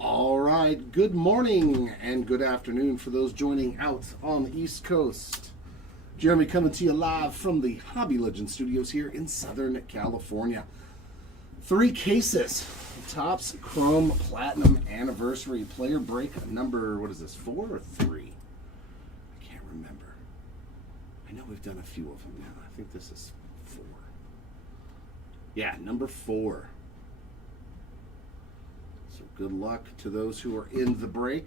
All right, good morning and good afternoon for those joining out on the East Coast. Jeremy coming to you live from the Hobby Legend Studios here in Southern California. 3 cases, Topps Chrome Platinum Anniversary Player Break number, what is this, 4 or 3? I can't remember. I know we've done a few of them now. I think this is 4. Yeah, number 4. So good luck to those who are in the break.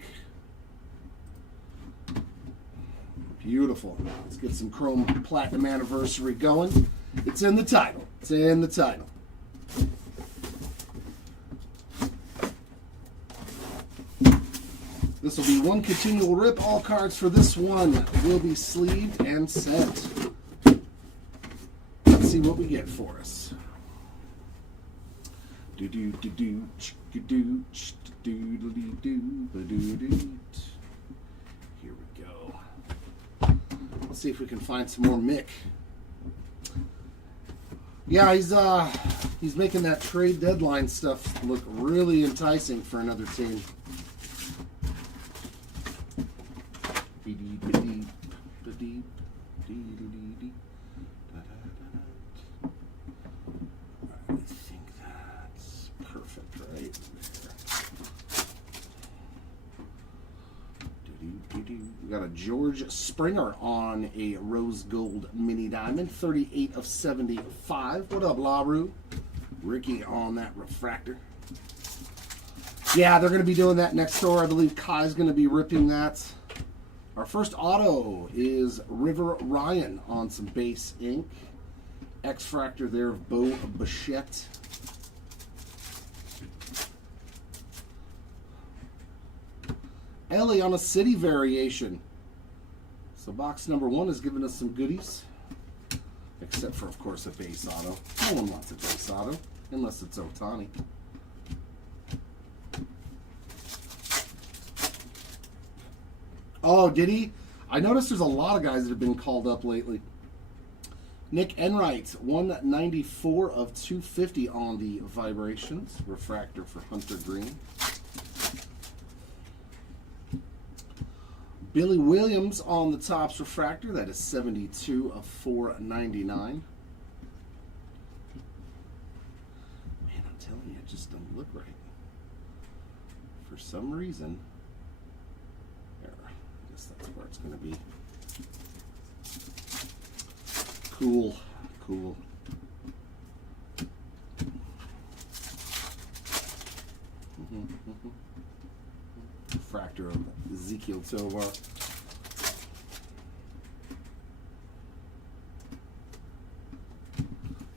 Beautiful. Let's get some Chrome Platinum Anniversary going. It's in the title. It's in the title. This will be one continual rip. All cards for this one will be sleeved and sent. Let's see what we get for us. Here we go. Let's see if we can find some more Mick. Yeah, he's making that trade deadline stuff look really enticing for another team. I think that's perfect right there. We got a George Springer on a rose gold mini diamond, 38 of 75. What up, LaRue? Ricky on that refractor. Yeah, they're going to be doing that next door. I believe Kai's going to be ripping that. Our first auto is River Ryan on some base ink. X-Fractor there of Bo Bichette. Ellie on a city variation. So box number 1 is giving us some goodies. Except for, of course, a base auto. No one wants a base auto, unless it's Ohtani. Oh, did he? I noticed there's a lot of guys that have been called up lately. Nick Enright, 194 of 250 on the vibrations. Refractor for Hunter Green. Billy Williams on the Topps refractor. That is 72 of 499. Man, I'm telling you, it just don't look right. For some reason. That's where it's going to be. Cool. Fractor of Ezekiel Tovar.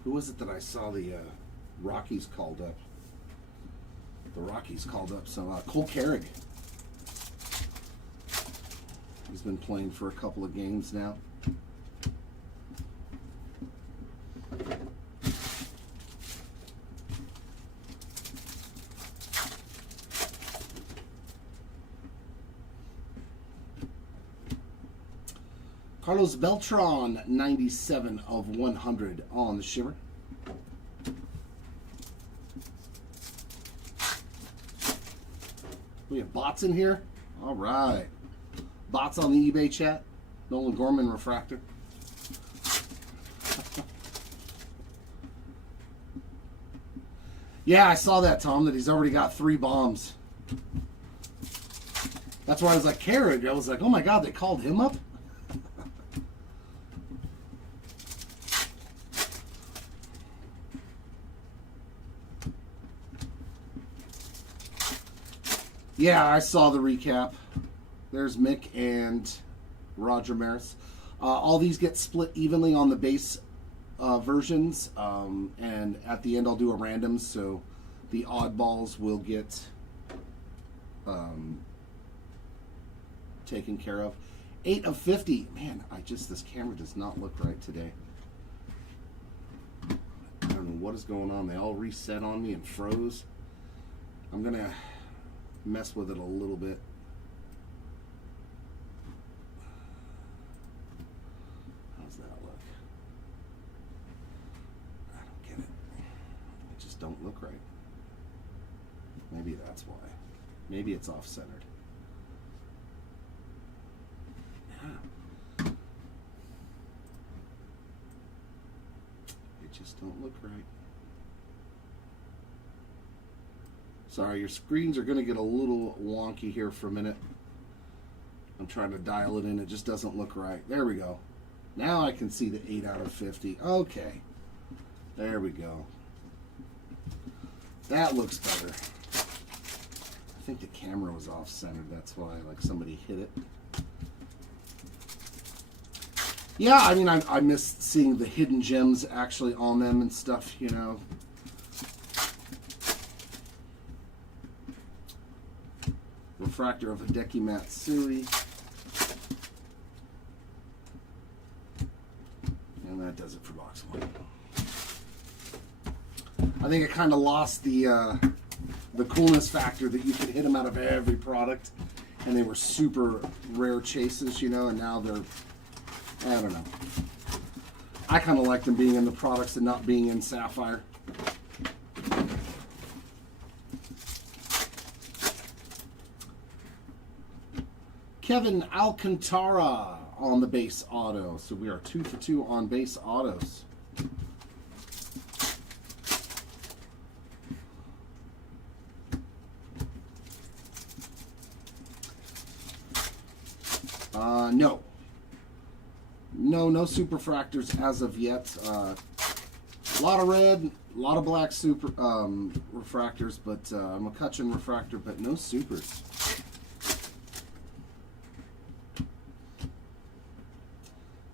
Who was it that I saw the Rockies called up? The Rockies called up some Cole Carrig. He's been playing for a couple of games now. Carlos Beltran, 97 of 100 on the shimmer. We have bots in here. All right. Bots on the eBay chat. Nolan Gorman refractor. Yeah, I saw that, Tom, that he's already got 3 bombs. That's why I was like, Carriage. I was like, oh my God, they called him up? Yeah, I saw the recap. There's Mick and Roger Maris. All these get split evenly on the base versions, and at the end I'll do a random, so the oddballs will get taken care of. 8 of 50. Man, this camera does not look right today. I don't know what is going on. They all reset on me and froze. I'm going to mess with it a little bit. How's that look? I don't get it. It just don't look right. Maybe that's why. Maybe it's off-centered. Yeah. It just don't look right. Sorry, your screens are going to get a little wonky here for a minute. I'm trying to dial it in. It just doesn't look right. There we go. Now I can see the 8 out of 50. Okay. There we go. That looks better. I think the camera was off-centered. That's why, like, somebody hit it. Yeah, I mean, I miss seeing the hidden gems actually on them and stuff, you know. Refractor of Hideki Matsui. And that does it for box one. I think it kind of lost the coolness factor that you could hit them out of every product, and they were super rare chases, you know, and now they're, I don't know. I kind of like them being in the products and not being in Sapphire. Kevin Alcantara on the base auto. So we are 2 for 2 on base autos. No. No superfractors as of yet. A lot of red, a lot of black super refractors, but McCutcheon refractor, but no supers.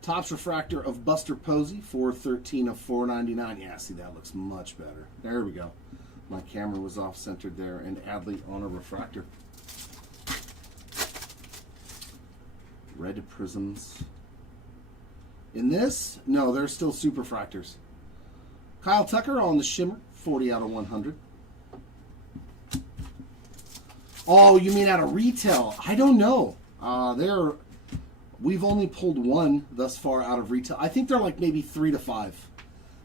Topps refractor of Buster Posey, 413 of 499. Yeah, see, that looks much better. There we go. My camera was off-centered there. And Adley on a refractor. Red prisms. In this, no, they're still superfractors. Kyle Tucker on the shimmer, 40 out of 100. Oh, you mean out of retail? I don't know. We've only pulled one thus far out of retail. I think they're like maybe 3 to 5.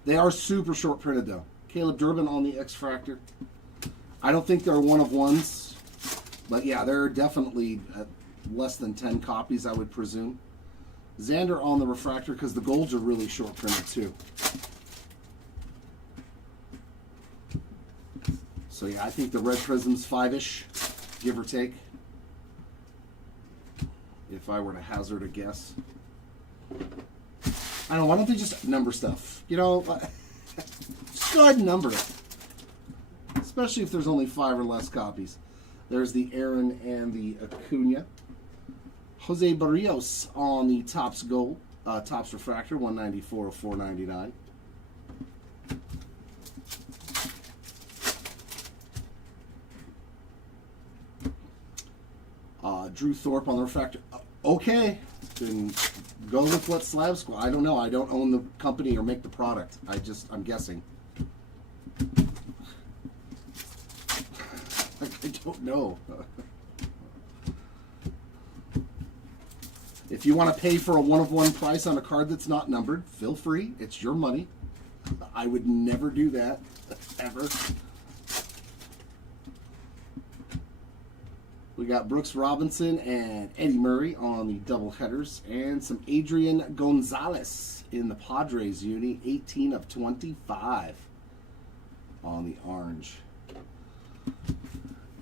They are super short printed though. Caleb Durbin on the X-Fractor. I don't think they're one of ones, but yeah, they're definitely less than 10 copies, I would presume. Xander on the refractor because the golds are really short printed too. So yeah, I think the red prism's 5-ish, give or take. If I were to hazard a guess. I don't know, why don't they just number stuff? You know, just go ahead and number it. Especially if there's only 5 or less copies. There's the Aaron and the Acuna. Jose Barrios on the Topps Gold, Topps Refractor, 194 of 499. Drew Thorpe on the refractor. Okay, then go with what Slab Squad. I don't know. I don't own the company or make the product. I'm guessing. I don't know. If you want to pay for a one-of-one price on a card that's not numbered, feel free. It's your money. I would never do that, ever. We got Brooks Robinson and Eddie Murray on the double headers, and some Adrian Gonzalez in the Padres uni, 18 of 25 on the orange.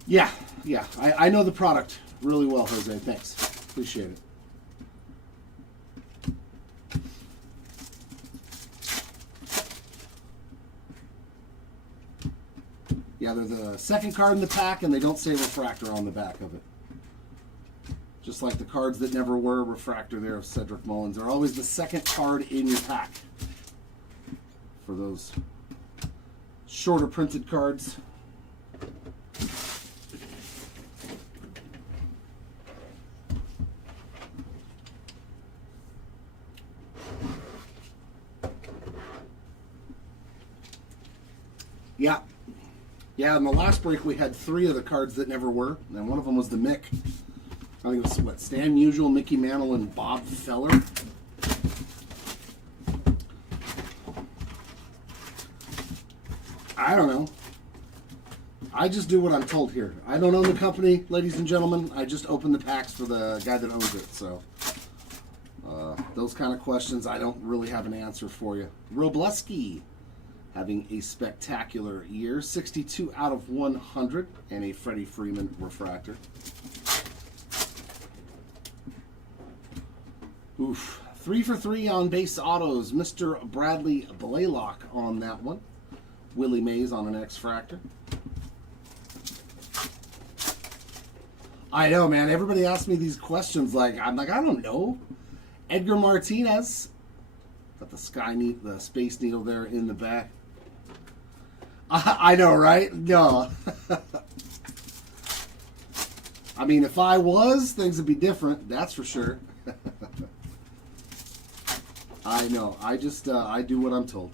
Yeah, I know the product really well, Jose. Thanks. Appreciate it. Yeah, they're the second card in the pack, and they don't say refractor on the back of it. Just like the cards that never were refractor there of Cedric Mullins. They're always the second card in your pack for those shorter printed cards. Yeah, in the last break we had 3 of the cards that never were, and one of them was the Mick. I think it was, what, Stan Musial, Mickey Mantle, and Bob Feller. I don't know. I just do what I'm told here. I don't own the company, ladies and gentlemen. I just open the packs for the guy that owns it. So those kind of questions, I don't really have an answer for you. Robleski having a spectacular year. 62 out of 100 and a Freddie Freeman refractor. Oof. 3 for 3 on base autos. Mr. Bradley Blaylock on that one. Willie Mays on an X-Fractor. I know, man. Everybody asks me these questions. I'm like, I don't know. Edgar Martinez. Got the Space Needle there in the back. I know, right? No. I mean, if I was, things would be different. That's for sure. I know. I just, I do what I'm told.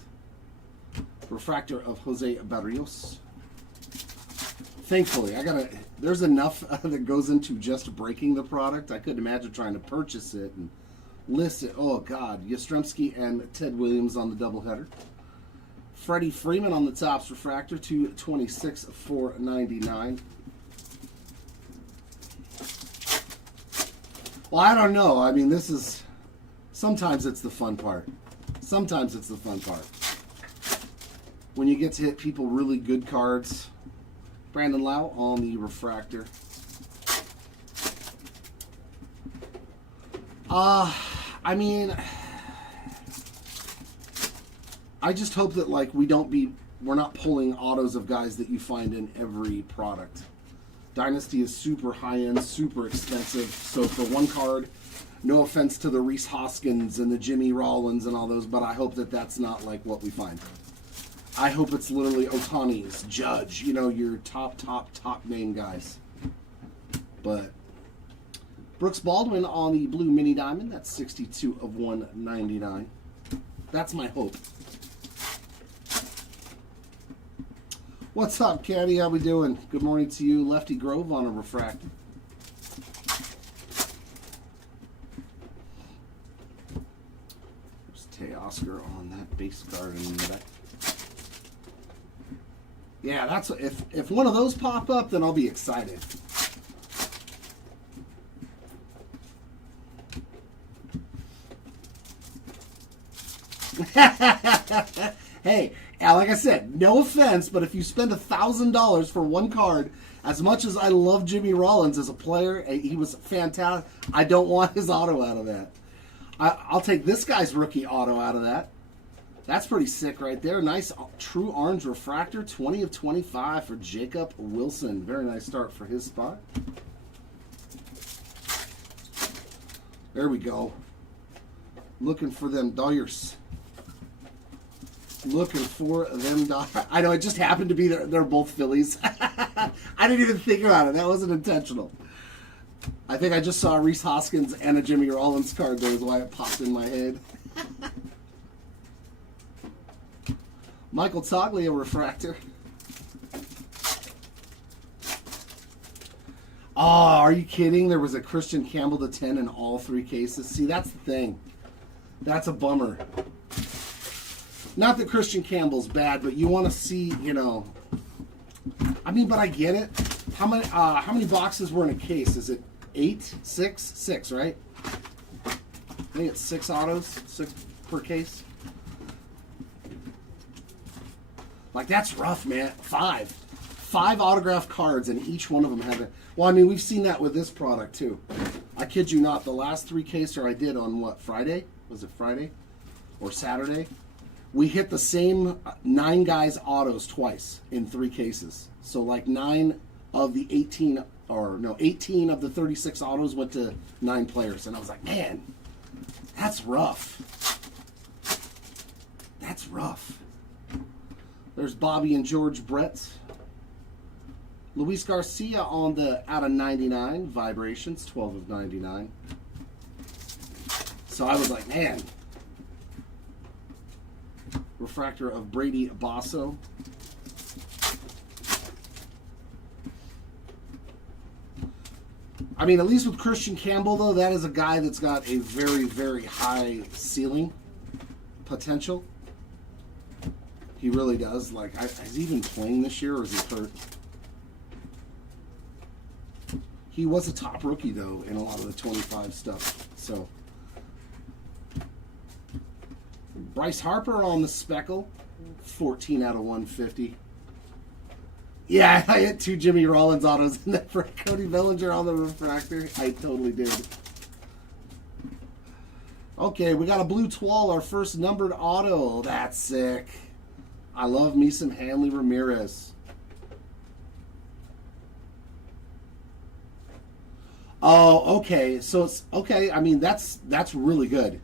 Refractor of Jose Barrios. Thankfully, there's enough that goes into just breaking the product. I couldn't imagine trying to purchase it and list it. Oh, God. Yastrzemski and Ted Williams on the doubleheader. Freddie Freeman on the Topps refractor, 226 for $99. Well, I don't know. I mean, sometimes it's the fun part. Sometimes it's the fun part. When you get to hit people really good cards. Brandon Lau on the refractor. I mean, I just hope that we're not pulling autos of guys that you find in every product. Dynasty is super high-end, super expensive. So for one card, no offense to the Reese Hoskins and the Jimmy Rollins and all those, but I hope that that's not like what we find. I hope it's literally Ohtani's, Judge, your top name guys. But Brooks Baldwin on the blue mini diamond, that's 62 of 199. That's my hope. What's up, Caddy? How we doing? Good morning to you. Lefty Grove on a refractor. There's Teoscar on that base card in the back. Yeah, that's if one of those pop up, then I'll be excited. Hey, like I said, no offense, but if you spend $1,000 for one card, as much as I love Jimmy Rollins as a player, he was fantastic. I don't want his auto out of that. I'll take this guy's rookie auto out of that. That's pretty sick right there. Nice true orange refractor. 20 of 25 for Jacob Wilson. Very nice start for his spot. There we go. Looking for them Doyers. Looking for them Doyers. I know, it just happened to be they're both Phillies. I didn't even think about it. That wasn't intentional. I think I just saw a Reese Hoskins and a Jimmy Rollins card there is why it popped in my head. Michael Toglia refractor. Oh, are you kidding? There was a Christian Campbell to 10 in all 3 cases. See, that's the thing. That's a bummer. Not that Christian Campbell's bad, but you want to see, I mean, but I get it. How many boxes were in a case? Is it 8? 6? 6, right? I think it's 6 autos, 6 per case. Like, that's rough, man. 5 autographed cards, and each one of them had a... Well, I mean, we've seen that with this product, too. I kid you not. The last 3-caser I did on, what, Friday? Was it Friday? Or Saturday? We hit the same 9 guys' autos twice in 3 cases. So, like, 9 of the 18... Or, no, 18 of the 36 autos went to 9 players. And I was like, man, that's rough. That's rough. There's Bobby and George Brett. Luis Garcia on the out of 99 vibrations, 12 of 99. So I was like, man. Refractor of Brady Basso. I mean, at least with Christian Campbell, though, that is a guy that's got a very, very high ceiling potential. He really does. Like, is he even playing this year, or is he hurt? He was a top rookie, though, in a lot of the 25 stuff. So, Bryce Harper on the speckle, 14 out of 150. Yeah, I hit 2 Jimmy Rollins autos in that for Cody Bellinger on the refractor. I totally did. Okay, we got a blue Twal, our first numbered auto. That's sick. I love me some Hanley Ramirez. Oh, okay. So it's okay. I mean, that's really good.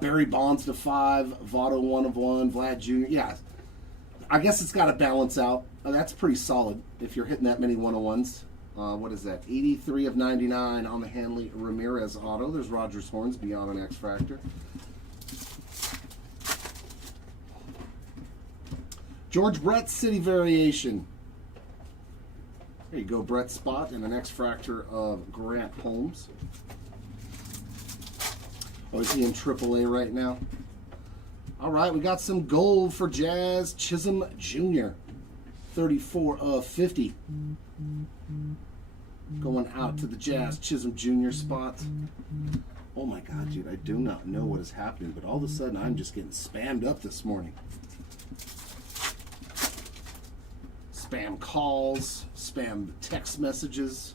Barry Bonds to 5, Votto 1 of 1, Vlad Jr. Yeah, I guess it's got to balance out. That's pretty solid if you're hitting that many 101s. What is that? 83 of 99 on the Hanley Ramirez auto. There's Rogers Horns beyond an X Factor. George Brett City Variation. There you go, Brett Spot and an X Factor of Grant Holmes. Oh, is he in AAA right now? All right, we got some gold for Jazz Chisholm Jr. 34 of 50. Going out to the Jazz Chisholm Jr. spot. Oh my God, dude, I do not know what is happening, but all of a sudden I'm just getting spammed up this morning. Spam calls, spam text messages.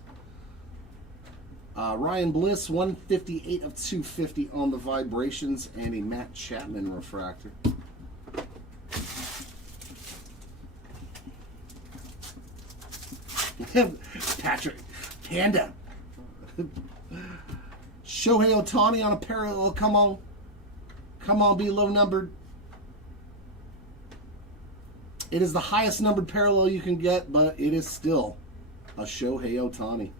Ryan Bliss, 158 of 250 on the vibrations, and a Matt Chapman refractor. Patrick Panda. Shohei Ohtani on a parallel. Come on. Come on, be low numbered. It is the highest numbered parallel you can get, but it is still a Shohei Ohtani.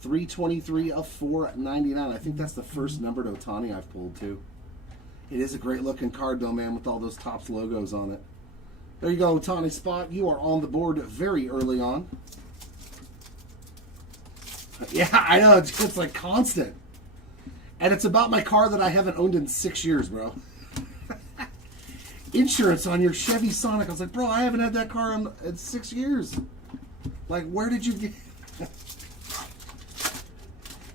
323 of 499. I think that's the first numbered Ohtani I've pulled, too. It is a great looking card, though, man, with all those Topps logos on it. There you go, Ohtani Spot. You are on the board very early on. Yeah, I know. It's like constant. And it's about my car that I haven't owned in 6 years, bro. Insurance on your Chevy Sonic. I was like, bro, I haven't had that car in 6 years. Like, where did you get...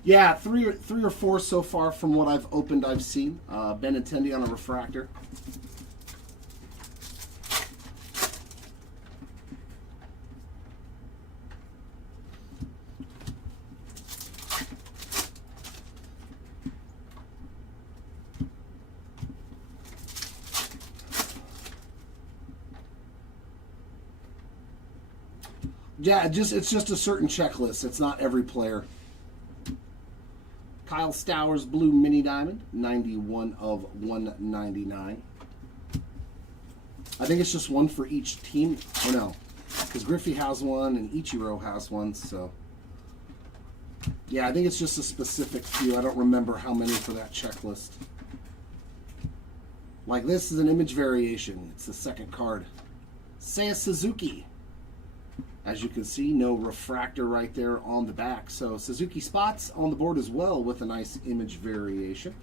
Yeah, three or four so far from what I've opened I've seen. Benintendi on a refractor. Yeah, it's just a certain checklist. It's not every player. Kyle Stowers, Blue Mini Diamond, 91 of 199. I think it's just one for each team. Or no, because Griffey has one and Ichiro has one. So, yeah, I think it's just a specific few. I don't remember how many for that checklist. Like this is an image variation. It's the second card. Seiya Suzuki. As you can see, no refractor right there on the back. So Suzuki Spots on the board as well with a nice image variation.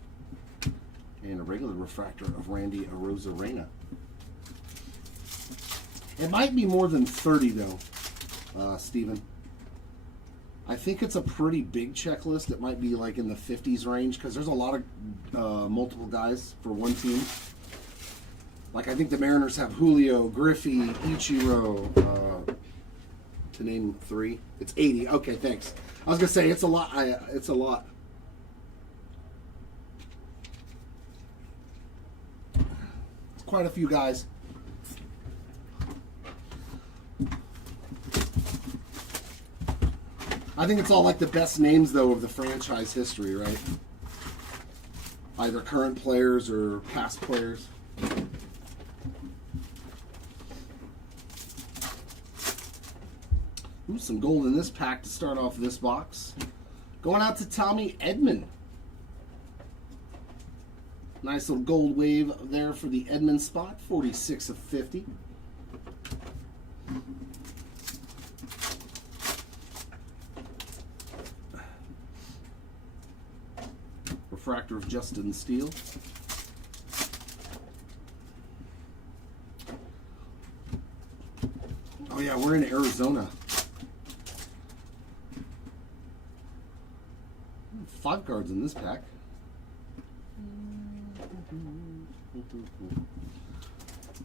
And a regular refractor of Randy Arozarena. It might be more than 30 though, Steven. I think it's a pretty big checklist. It might be like in the 50s range because there's a lot of multiple guys for one team. Like I think the Mariners have Julio, Griffey, Ichiro, to name 3. It's 80. Okay, thanks. I was gonna say it's a lot. It's a lot. It's quite a few guys. I think it's all like the best names though of the franchise history, right? Either current players or past players. Ooh, some gold in this pack to start off this box. Going out to Tommy Edman. Nice little gold wave there for the Edman spot. 46 of 50. Refractor of Justin Steele. Oh yeah, we're in Arizona. 5 cards in this pack.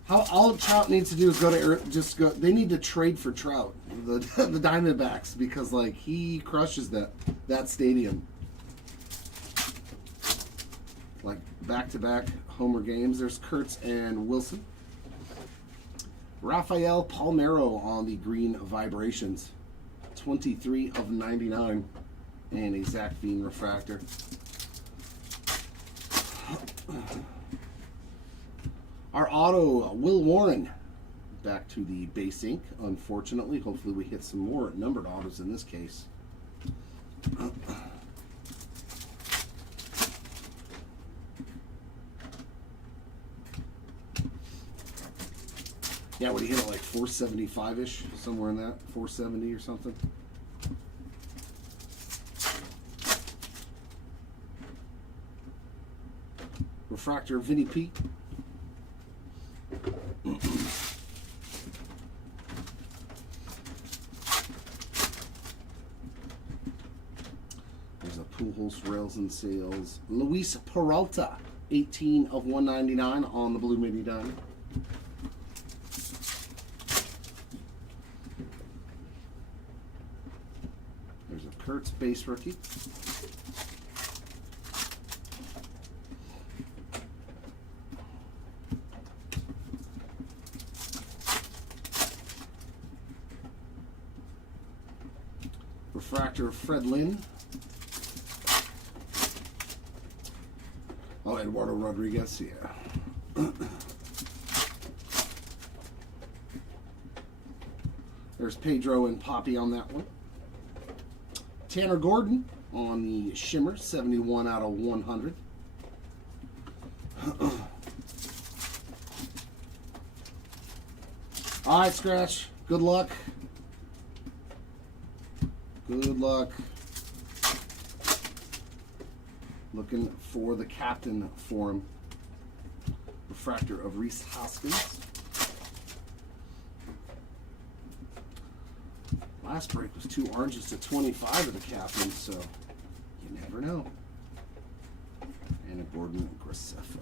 How all Trout needs to do is go to they need to trade for Trout, the Diamondbacks, because like he crushes that stadium. Like back-to-back homer games. There's Kurtz and Wilson. Rafael Palmeiro on the green vibrations. 23 of 99. And a Zach Veen refractor. Our auto, Will Warren. Back to the base ink, unfortunately. Hopefully we hit some more numbered autos in this case. Yeah, would he hit it like 475-ish? Somewhere in that? 470 or something? Refractor Vinny P. There's a Pujols Rails and Sales. Luis Peralta, 18 of 199 on the Blue Mini Diamond. There's a Kurtz base rookie. Refractor Fred Lynn. Oh, Eduardo Rodriguez, yeah. There's Pedro and Poppy on that one. Tanner Gordon on the Shimmer, 71 out of 100. All right, Scratch. Good luck. Good luck. Looking for the captain for him. Refractor of Reese Hoskins. Last break was 2 oranges to 25 of the captain, so you never know. And a Gordon Graceffo.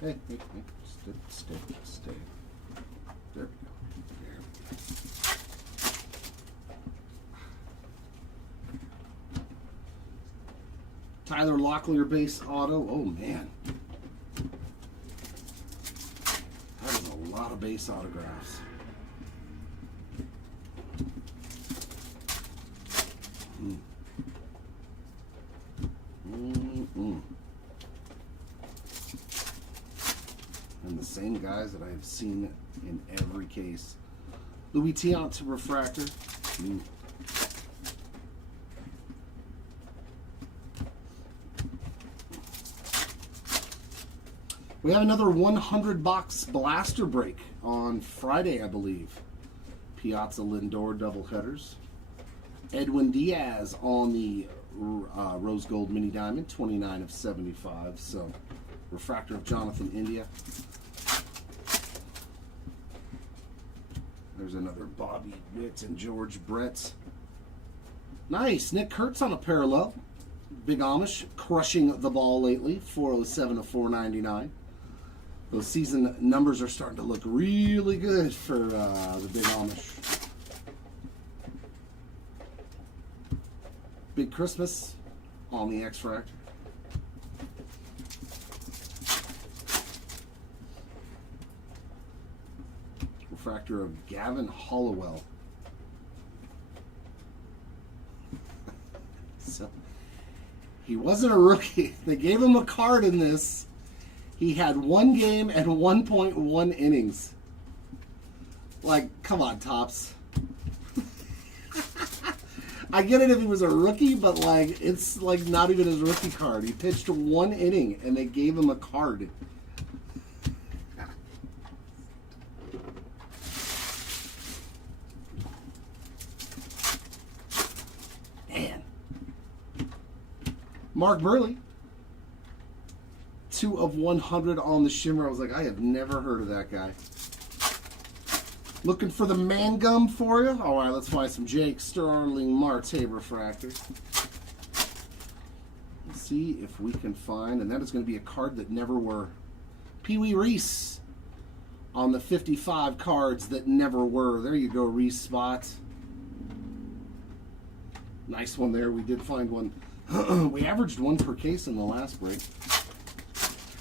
Hey, stay. There we go. Tyler Locklear base auto. Oh man, that is a lot of base autographs. And the same guys that I have seen in every case. Louis Tiant refractor. We have another 100 box blaster break on Friday, I believe. Piazza Lindor doubleheaders. Edwin Diaz on the Rose Gold Mini Diamond, 29 of 75. So, refractor of Jonathan India. There's another Bobby Witt and George Brett. Nice. Nick Kurtz on a parallel. Big Amish crushing the ball lately. 407 of 499. Those season numbers are starting to look really good for the Big Amish. Big Christmas on the X-Fractor. Refractor of Gavin Hollowell. So, he wasn't a rookie. They gave him a card in this. He had 1 game and 1.1 innings. Like, come on, Topps. I get it if he was a rookie, but like, it's like not even his rookie card. He pitched 1 inning and they gave him a card. Mark Burley. 2 of 100 on the shimmer. I was like, I have never heard of that guy. Looking for the man gum for you? All right, let's find some Jake Sterling Marte refractors. Let's see if we can find, and that is going to be a card that never were. Pee Wee Reese on the 55 cards that never were. There you go, Reese spot. Nice one there. We did find one. We averaged 1 per case in the last break.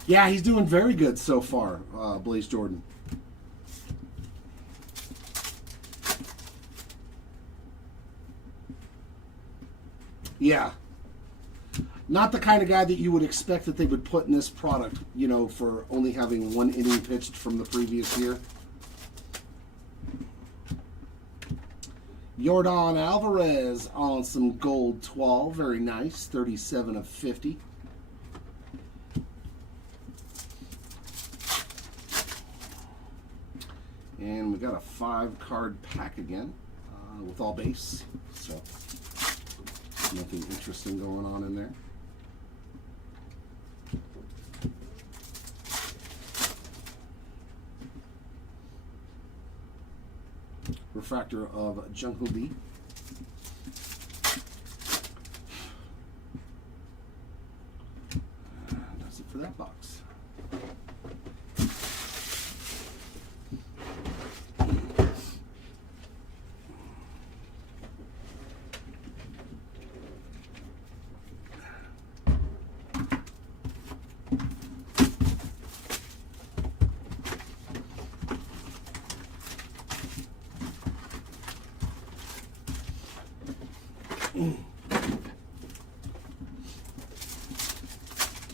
Yeah, he's doing very good so far, Blaze Jordan. Yeah. Not the kind of guy that you would expect that they would put in this product, you know, for only having 1 inning pitched from the previous year. Yordan Alvarez on some gold 12. Very nice. 37 of 50. And we got a 5-card pack again with all base. So nothing interesting going on in there. Refractor of Jung-Hoo Lee. That's it for that box.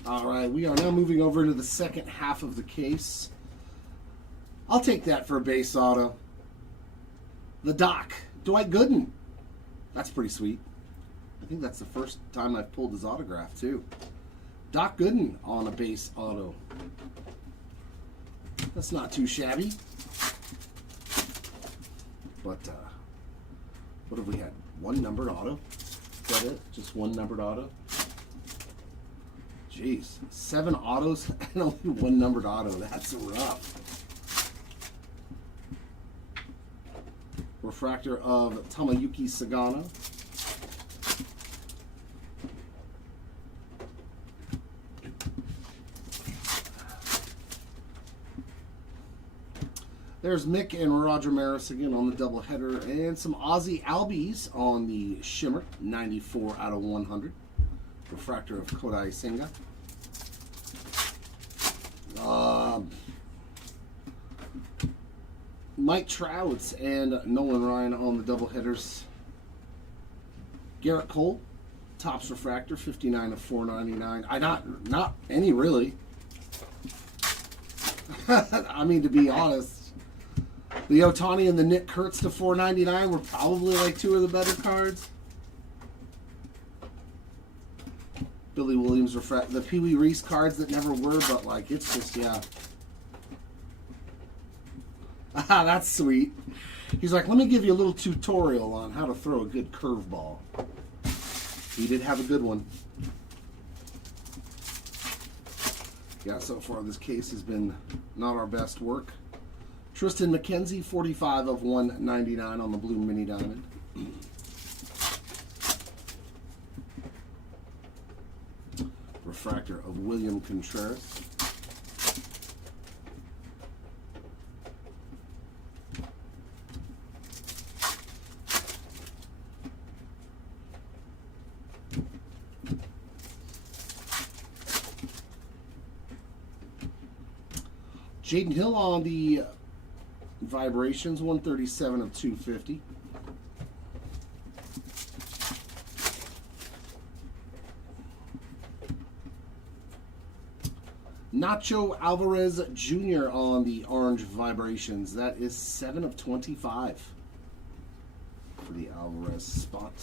All right, we are now moving over into the second half of the case. I'll take that for a base auto. The Doc, Dwight Gooden. That's pretty sweet. I think that's the first time I've pulled his autograph, too. Doc Gooden on a base auto. That's not too shabby. But, what have we had? 1 numbered auto? Is that it? Just 1 numbered auto? Jeez, 7 autos and only 1 numbered auto. That's rough. Refractor of Tomoyuki Sagano. There's Mick and Roger Maris again on the doubleheader, and some Ozzy Albies on the shimmer, 94 out of 100. Refractor of Kodai Senga. Mike Trout and Nolan Ryan on the doubleheaders. Garrett Cole, Topps Refractor, 59 of 499. Not any really. I mean, to be honest. The Ohtani and the Nick Kurtz to 499 were probably like 2 of the better cards. Billy Williams the Pee Wee Reese cards that never were, but like it's just, yeah. Ah, that's sweet. He's like, let me give you a little tutorial on how to throw a good curveball. He did have a good one. Yeah, so far this case has been not our best work. Tristan McKenzie, 45 of 199 on the blue mini diamond. Refractor of William Contreras. Jaden Hill on the Vibrations, 137 of 250. Nacho Alvarez Jr. on the Orange Vibrations. That is 7 of 25 for the Alvarez spot.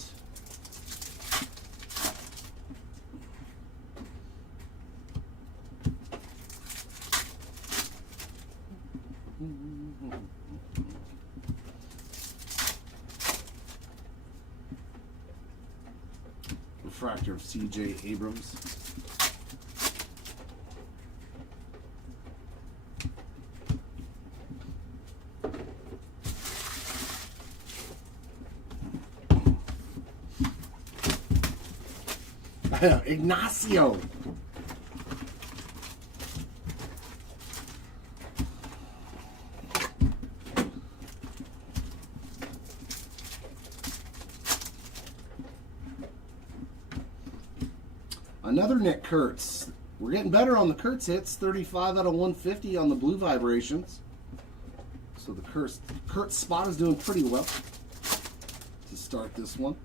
refractor of C.J. Abrams. Ignacio. Another Nick Kurtz. We're getting better on the Kurtz hits. 35 out of 150 on the blue vibrations. So the Kurtz spot is doing pretty well to start this one.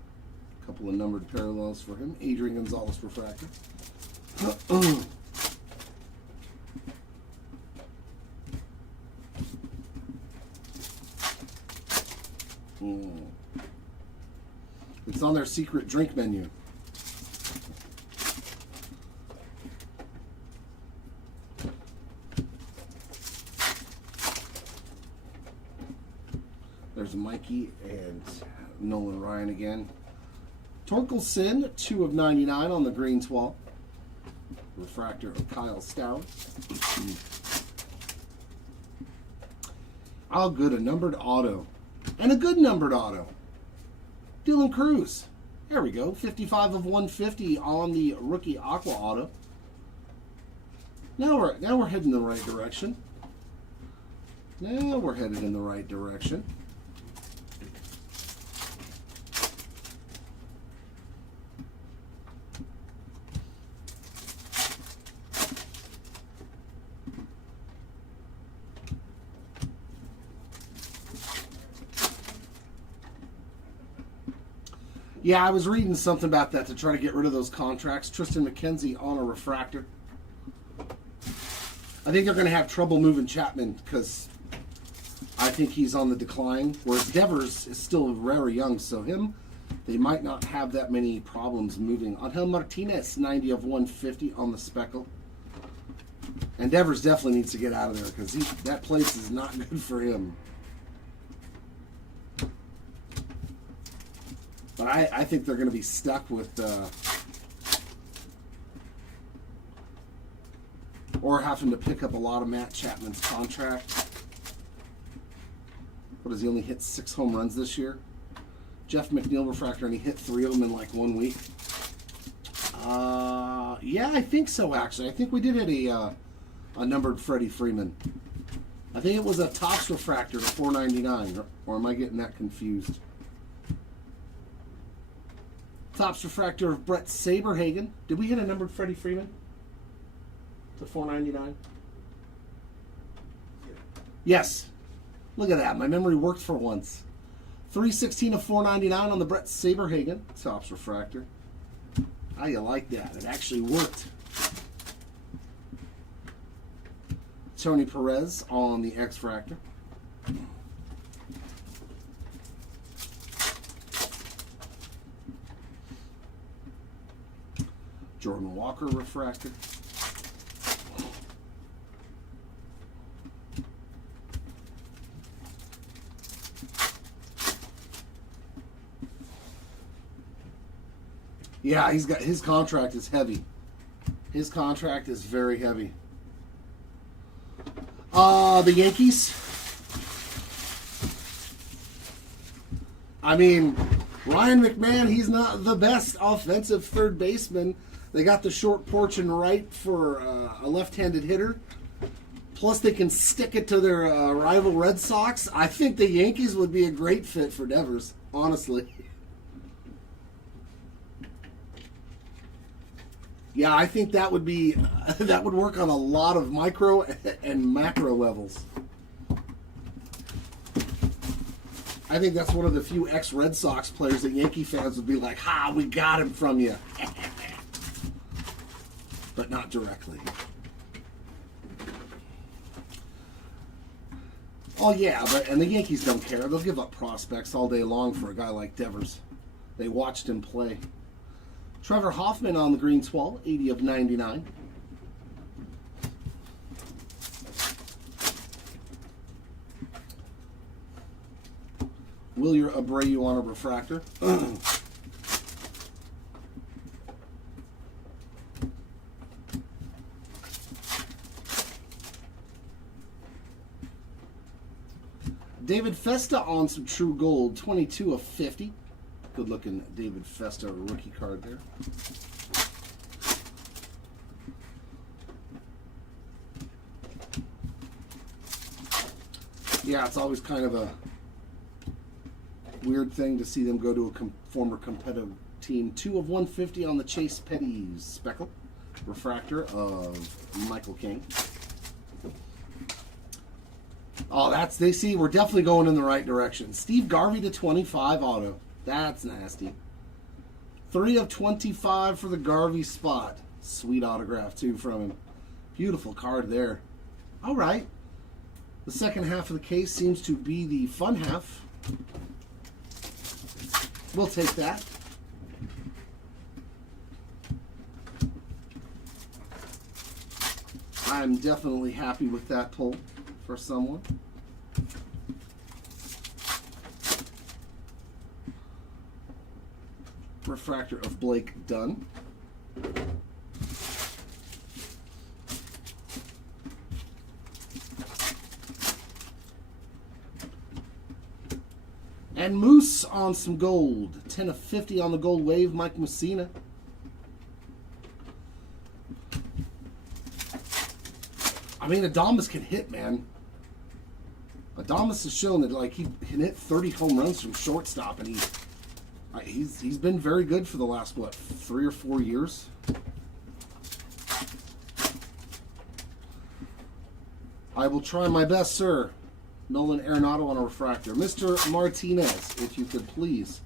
A couple of numbered parallels for him. Adrian Gonzalez refractor. It's on their secret drink menu. There's Mikey and Nolan Ryan again. Torkelson, 2 of 99 on the green 12. Refractor of Kyle Stout. Oh, good. A numbered auto. And a good numbered auto. Dylan Cruz. There we go. 55 of 150 on the rookie Aqua auto. Now we're heading in the right direction. Now we're headed in the right direction. Yeah, I was reading something about that to try to get rid of those contracts. Tristan McKenzie on a refractor. I think they're going to have trouble moving Chapman because I think he's on the decline. Whereas Devers is still very young, so they might not have that many problems moving. Angel Martinez, 90 of 150 on the speckle. And Devers definitely needs to get out of there because that place is not good for him. But I think they're going to be stuck with, or having to pick up a lot of Matt Chapman's contract. What does he only hit 6 home runs this year? Jeff McNeil refractor, and he hit 3 of them in like 1 week. Yeah, I think so. Actually, I think we did hit a numbered Freddie Freeman. I think it was a Topps refractor to 499, or am I getting that confused? Topps refractor of Brett Saberhagen. Did we hit a numbered Freddie Freeman to 499? Yes. Look at that. My memory worked for once. 316 of 499 on the Brett Saberhagen Topps refractor. How you like that? It actually worked. Tony Perez on the X-Fractor. Jordan Walker refractor. Yeah, his contract is heavy. His contract is very heavy. The Yankees. I mean, Ryan McMahon, he's not the best offensive third baseman. They got the short porch and right for a left-handed hitter. Plus, they can stick it to their rival Red Sox. I think the Yankees would be a great fit for Devers, honestly. Yeah, I think that would work on a lot of micro and macro levels. I think that's one of the few ex-Red Sox players that Yankee fans would be like, "Ha, we got him from you." But not directly. Oh yeah, and the Yankees don't care. They'll give up prospects all day long for a guy like Devers. They watched him play. Trevor Hoffman on the green 12, 80 of 99. Wilyer Abreu on a refractor. David Festa on some True Gold, 22 of 50. Good looking David Festa rookie card there. Yeah, it's always kind of a weird thing to see them go to a former competitive team. 2 of 150 on the Chase Petty Speckle. Refractor of Michael King. Oh, they see we're definitely going in the right direction. Steve Garvey to 25 auto. That's nasty. 3 of 25 for the Garvey spot. Sweet autograph too from him. Beautiful card there. All right. The second half of the case seems to be the fun half. We'll take that. I'm definitely happy with that pull for someone. Refractor of Blake Dunn. And Moose on some gold. 10 of 50 on the gold wave, Mike Mussina. I mean, Adames can hit, man. Adames has shown that like he can hit 30 home runs from shortstop, and he's been very good for the last, what, 3 or 4 years? I will try my best, sir. Nolan Arenado on a refractor. Mr. Martinez, if you could please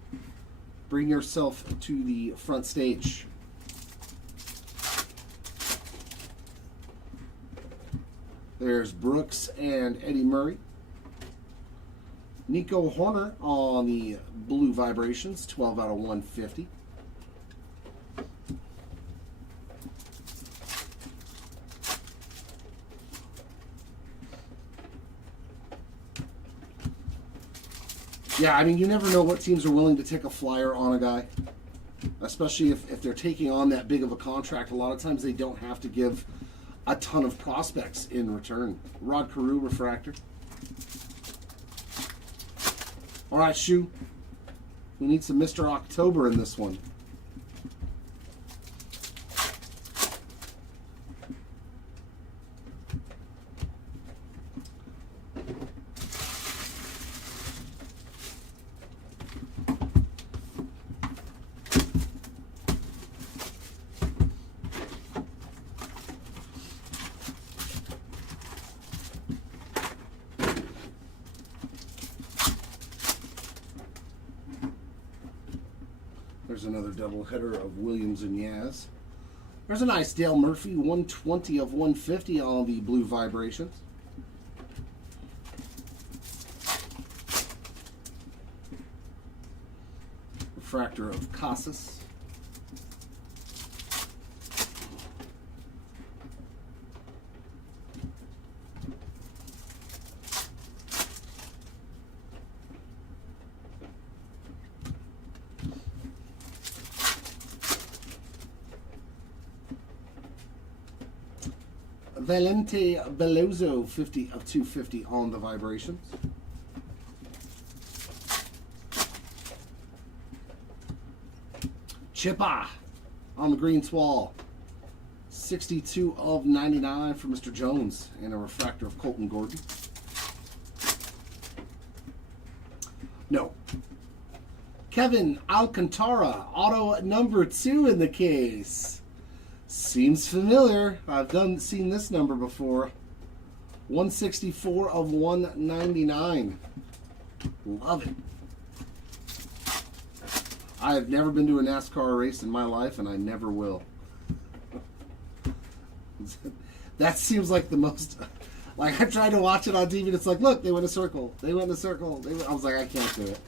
bring yourself to the front stage. There's Brooks and Eddie Murray. Nico Horner on the blue vibrations, 12 out of 150. Yeah, I mean, you never know what teams are willing to take a flyer on a guy, especially if they're taking on that big of a contract. A lot of times they don't have to give a ton of prospects in return. Rod Carew, refractor. All right, Shu. We need some Mr. October in this one. There's another doubleheader of Williams and Yaz. There's a nice Dale Murphy, 120 of 150 on the blue vibrations. Refractor of Casas. Valente Belozo, 50 of 250 on the vibrations. Chippa on the green swall. 62 of 99 for Mr. Jones. And a refractor of Colton Gordon. No. Kevin Alcantara, auto number 2 in the case. Seems familiar. I've seen this number before. 164 of 199. Love it. I have never been to a NASCAR race in my life, and I never will. That seems like the most... Like, I tried to watch it on TV, and it's like, look, they went a circle. They went in a circle. I was like, I can't do it.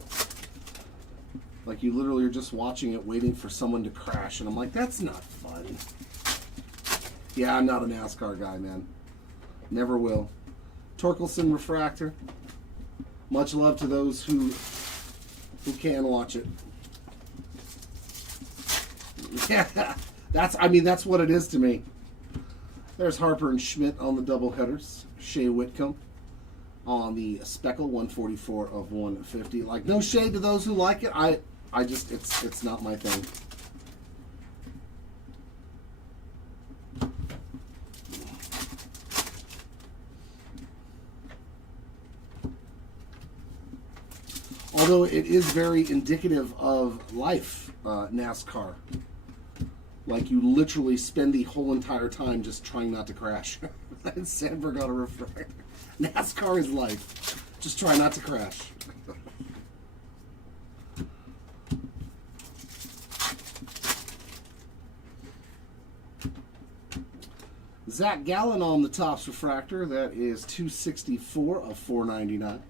Like, you literally are just watching it, waiting for someone to crash, and I'm like, that's not fun. Yeah, I'm not a NASCAR guy, man. Never will. Torkelson refractor. Much love to those who can watch it. Yeah, that's what it is to me. There's Harper and Schmidt on the doubleheaders. Shea Whitcomb. on the Speckle 144 of 150. Like, no shade to those who like it. I just, it's not my thing. Although it is very indicative of life, NASCAR. Like, you literally spend the whole entire time just trying not to crash. Sandberg on a refractor. NASCAR is life. Just try not to crash. Zach Gallen on the Topps refractor. That is 264 of 499.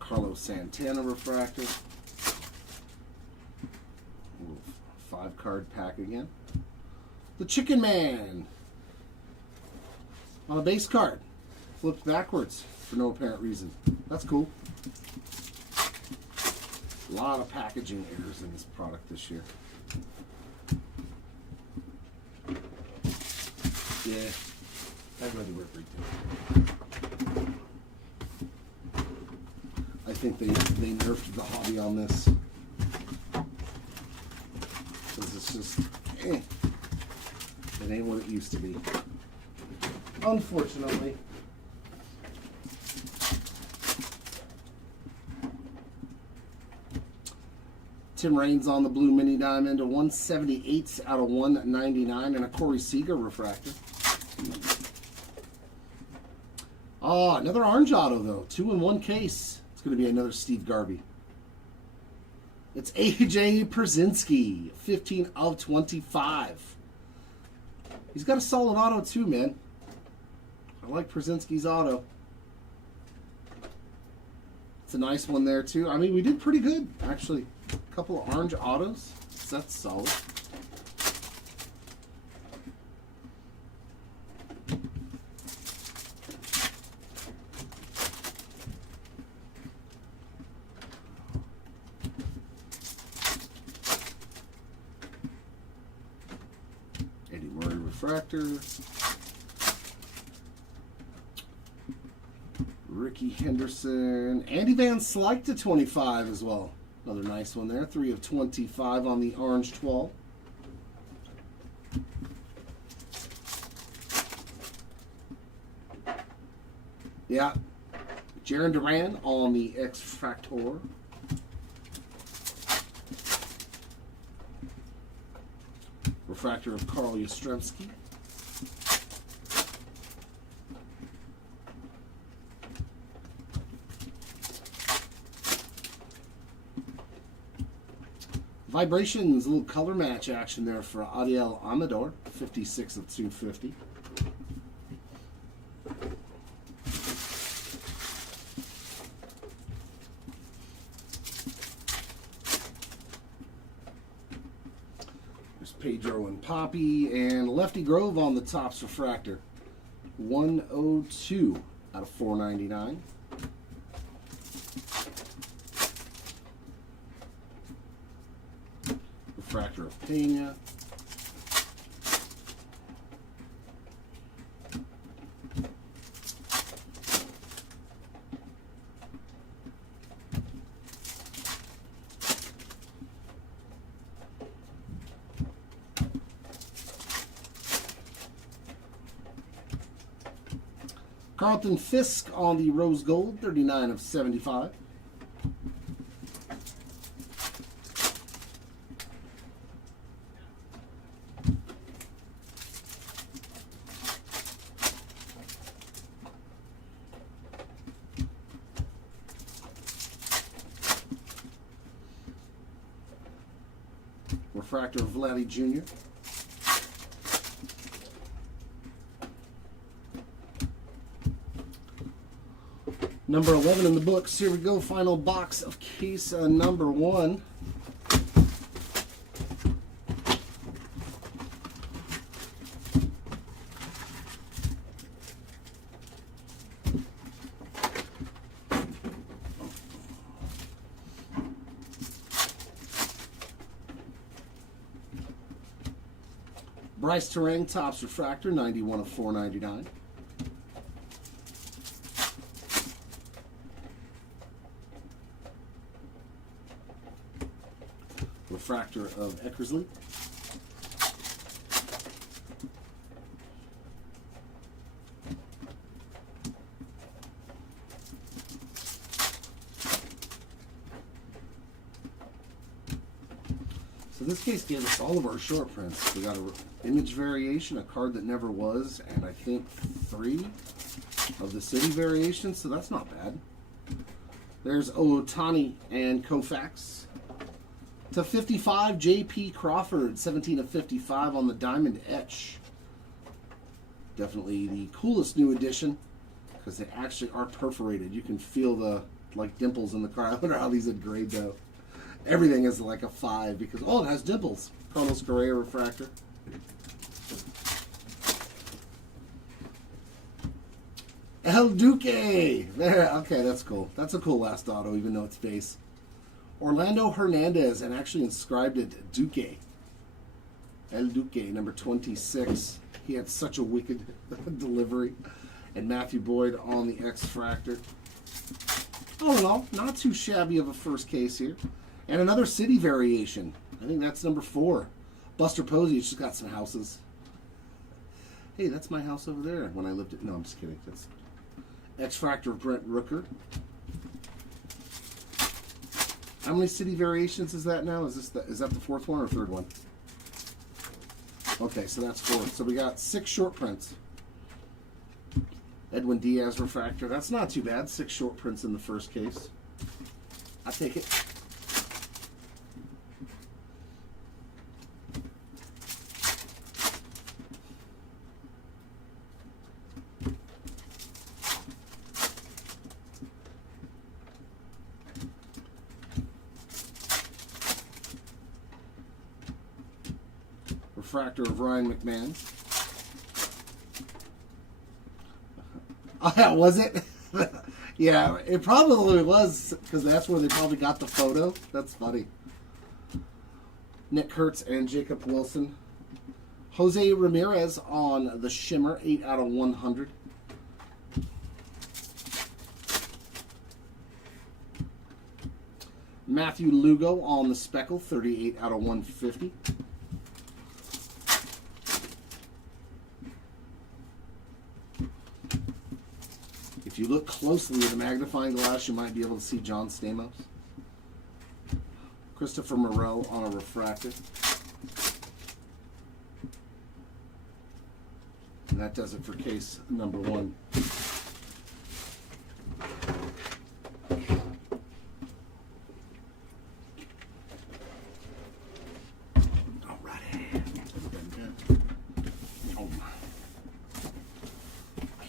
Carlos Santana refractor. 5-card pack again. The Chicken Man on a base card. Flipped backwards for no apparent reason. That's cool. A lot of packaging errors in this product this year. Yeah, I'd rather work retail. I think they nerfed the hobby on this. Because it's just, it ain't what it used to be. Unfortunately. Tim Raines on the blue mini diamond, a 178 out of 199, and a Corey Seager refractor. Oh, another orange auto though. 2-in-1 case. It's going to be another Steve Garvey. It's AJ Pierzynski, 15 of 25. He's got a solid auto too, man. I like Pierzynski's auto. It's a nice one there too. I mean, we did pretty good actually. A couple of orange autos. So that's solid. Eddie Murray refractor. Ricky Henderson. Andy Van Slyke to 25 as well. Another nice one there. 3 of 25 on the orange 12. Yeah. Jaron Duran on the X-Fractor. Refractor of Carl Yastrzemski. Vibrations, a little color match action there for Adiel Amador, 56 of 250. There's Pedro and Poppy, and Lefty Grove on the Topps refractor, 102 out of 499. Refractor of Pena. Carlton Fisk on the Rose Gold, 39 of 75. Refractor of Vladdy Jr. Number 11 in the books. Here we go. Final box of case number 1. Bryce Terang, Topps Refractor, 91 of 499. Refractor of Eckersley. So this case gave us all of our short prints. We got an image variation, a card that never was, and I think 3 of the city variations, so that's not bad. There's Otani and Koufax. To 55, J.P. Crawford, 17 of 55 on the Diamond Etch. Definitely the coolest new addition because they actually are perforated. You can feel the dimples in the car. I wonder how these would grade though. Everything is like a 5 because, oh, it has dimples. Carlos Correa refractor. El Duque. There. Okay, that's cool. That's a cool last auto, even though it's base. Orlando Hernandez, and actually inscribed it Duque. El Duque, number 26. He had such a wicked delivery. And Matthew Boyd on the X-Fractor. All in all, not too shabby of a first case here. And another city variation. I think that's number 4. Buster Posey has just got some houses. Hey, that's my house over there when I lived at... No, I'm just kidding. That's X-Fractor of Brent Rooker. How many city variations is that now? Is that the 4th one or 3rd one? Okay, so that's 4. So we got 6 short prints. Edwin Diaz refractor. That's not too bad. 6 short prints in the first case. I take it. Refractor of Ryan McMahon. Oh, yeah, was it? Yeah, it probably was because that's where they probably got the photo. That's funny. Nick Kurtz and Jacob Wilson. Jose Ramirez on the Shimmer, 8 out of 100. Matthew Lugo on the Speckle, 38 out of 150. If you look closely with a magnifying glass, you might be able to see John Stamos. Christopher Moreau on a refractor. And that does it for case number 1.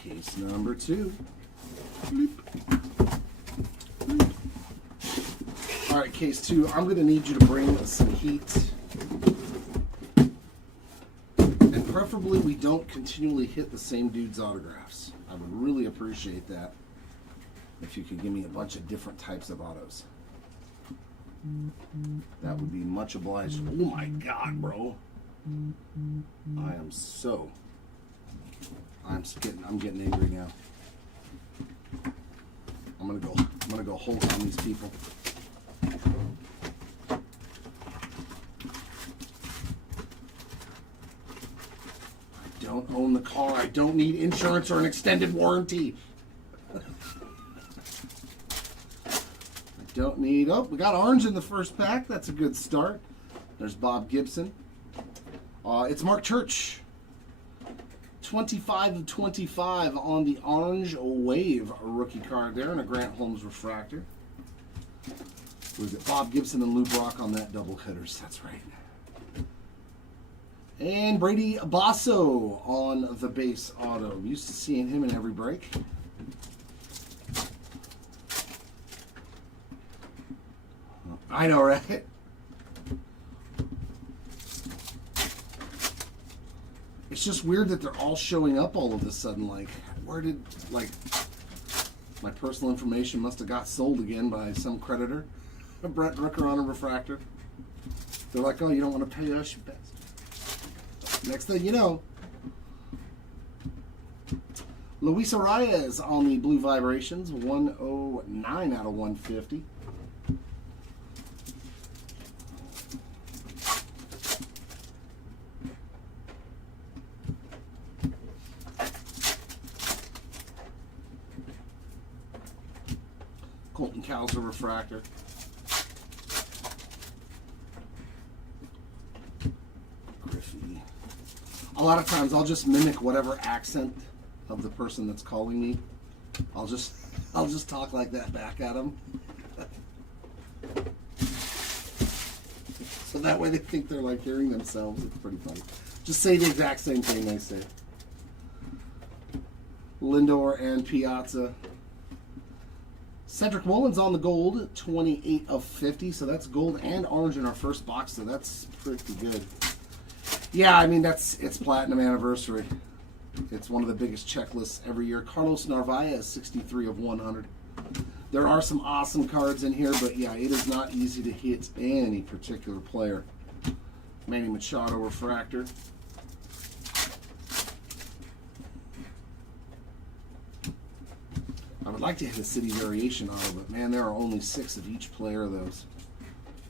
Case number 2. Bleep. Bleep. All right, case 2. I'm going to need you to bring some heat. And preferably we don't continually hit the same dude's autographs. I would really appreciate that if you could give me a bunch of different types of autos. That would be much obliged. Oh my God, bro. I'm getting angry now. I'm gonna go hold on these people. I don't own the car. I don't need insurance or an extended warranty. I don't need... Oh, we got orange in the first pack. That's a good start. There's Bob Gibson. It's Mark Church. 25 of 25 on the orange wave rookie card there, and a Grant Holmes refractor. Was it Bob Gibson and Lou Brock on that double cutters? That's right. And Brady Basso on the base auto. I'm used to seeing him in every break. I know, right? It's just weird that they're all showing up all of a sudden. Like, where did, like, my personal information must have got sold again by some creditor? A Brent Rooker on a refractor. They're like, oh, you don't want to pay us, you bastard. Next thing you know, Luis Arias on the blue vibrations, 109 out of 150. Colton Cowser refractor. Griffey. A lot of times I'll just mimic whatever accent of the person that's calling me. I'll just talk like that back at them. So that way they think they're like hearing themselves. It's pretty funny. Just say the exact same thing they say. Lindor and Piazza. Cedric Mullins on the gold, 28 of 50. So that's gold and orange in our first box. So that's pretty good. Yeah, I mean, it's platinum anniversary. It's one of the biggest checklists every year. Carlos Narvaez, 63 of 100. There are some awesome cards in here, but yeah, it is not easy to hit any particular player. Manny Machado refractor. I would like to hit a city variation auto, but man, there are only 6 of each player of those.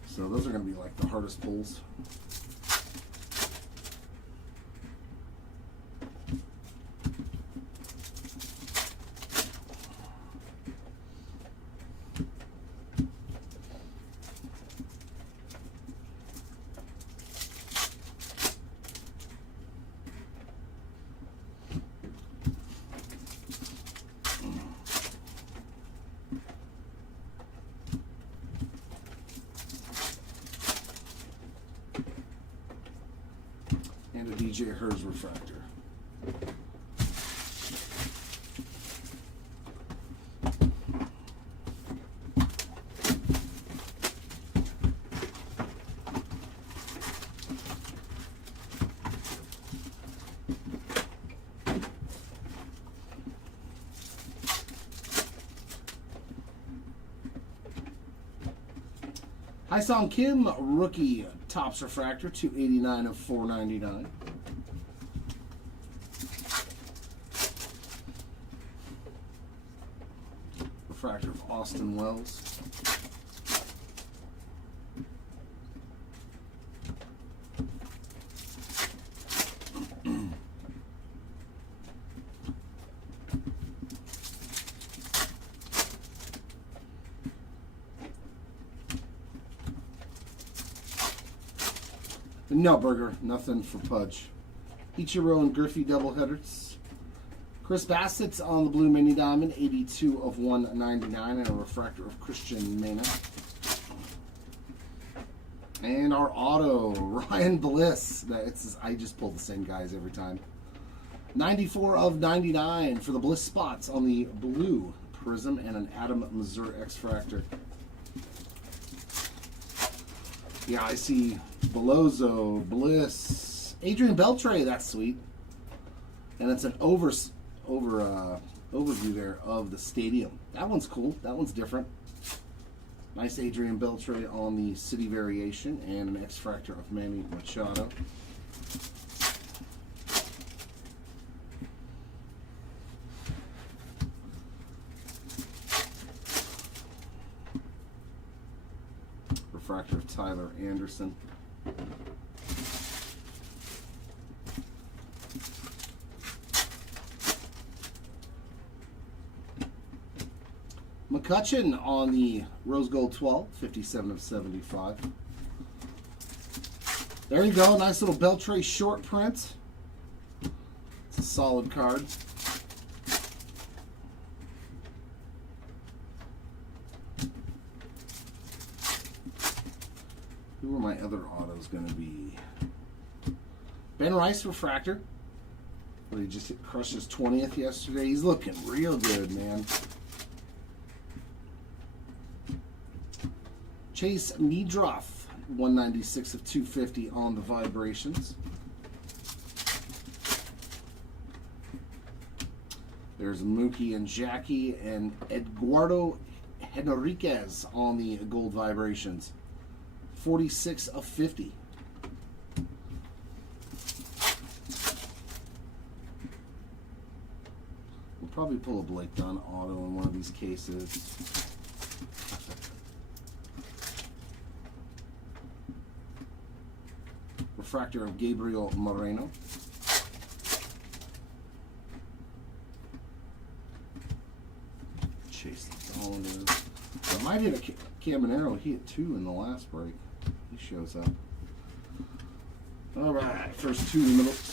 So those are going to be like the hardest pulls. And a DJ Hers refractor. Hyesung Kim, rookie Topps refractor, 289 of 499. Refractor of Austin Wells. No burger, nothing for Pudge. Ichiro and Griffey doubleheaders. Chris Bassett's on the blue mini diamond, 82 of 199, and a refractor of Christian Mena. And our auto, Ryan Bliss. I just pull the same guys every time. 94 of 99 for the Bliss spots on the blue prism, and an Adam Mazur X-Fractor. Yeah, I see Belozo, Bliss, Adrian Beltre. That's sweet. And it's an overview there of the stadium. That one's cool. That one's different. Nice Adrian Beltre on the city variation, and an X-Fractor of Manny Machado. Refractor of Tyler Anderson. McCutcheon on the Rose Gold 12, 57 of 75. There you go, nice little Beltre short print. It's a solid card. Who are my other autos going to be? Ben Rice refractor. Well, he just crushed his 20th yesterday. He's looking real good, man. Chase Meadroff, 196 of 250 on the vibrations. There's Mookie and Jackie and Eduardo Henriquez on the gold vibrations. 46 of 50. Probably pull a Blake Dunn auto in one of these cases. Refractor of Gabriel Moreno. Chase the Dollars. I might hit a Caminero. He hit 2 in the last break. He shows up. All right, first 2 middles.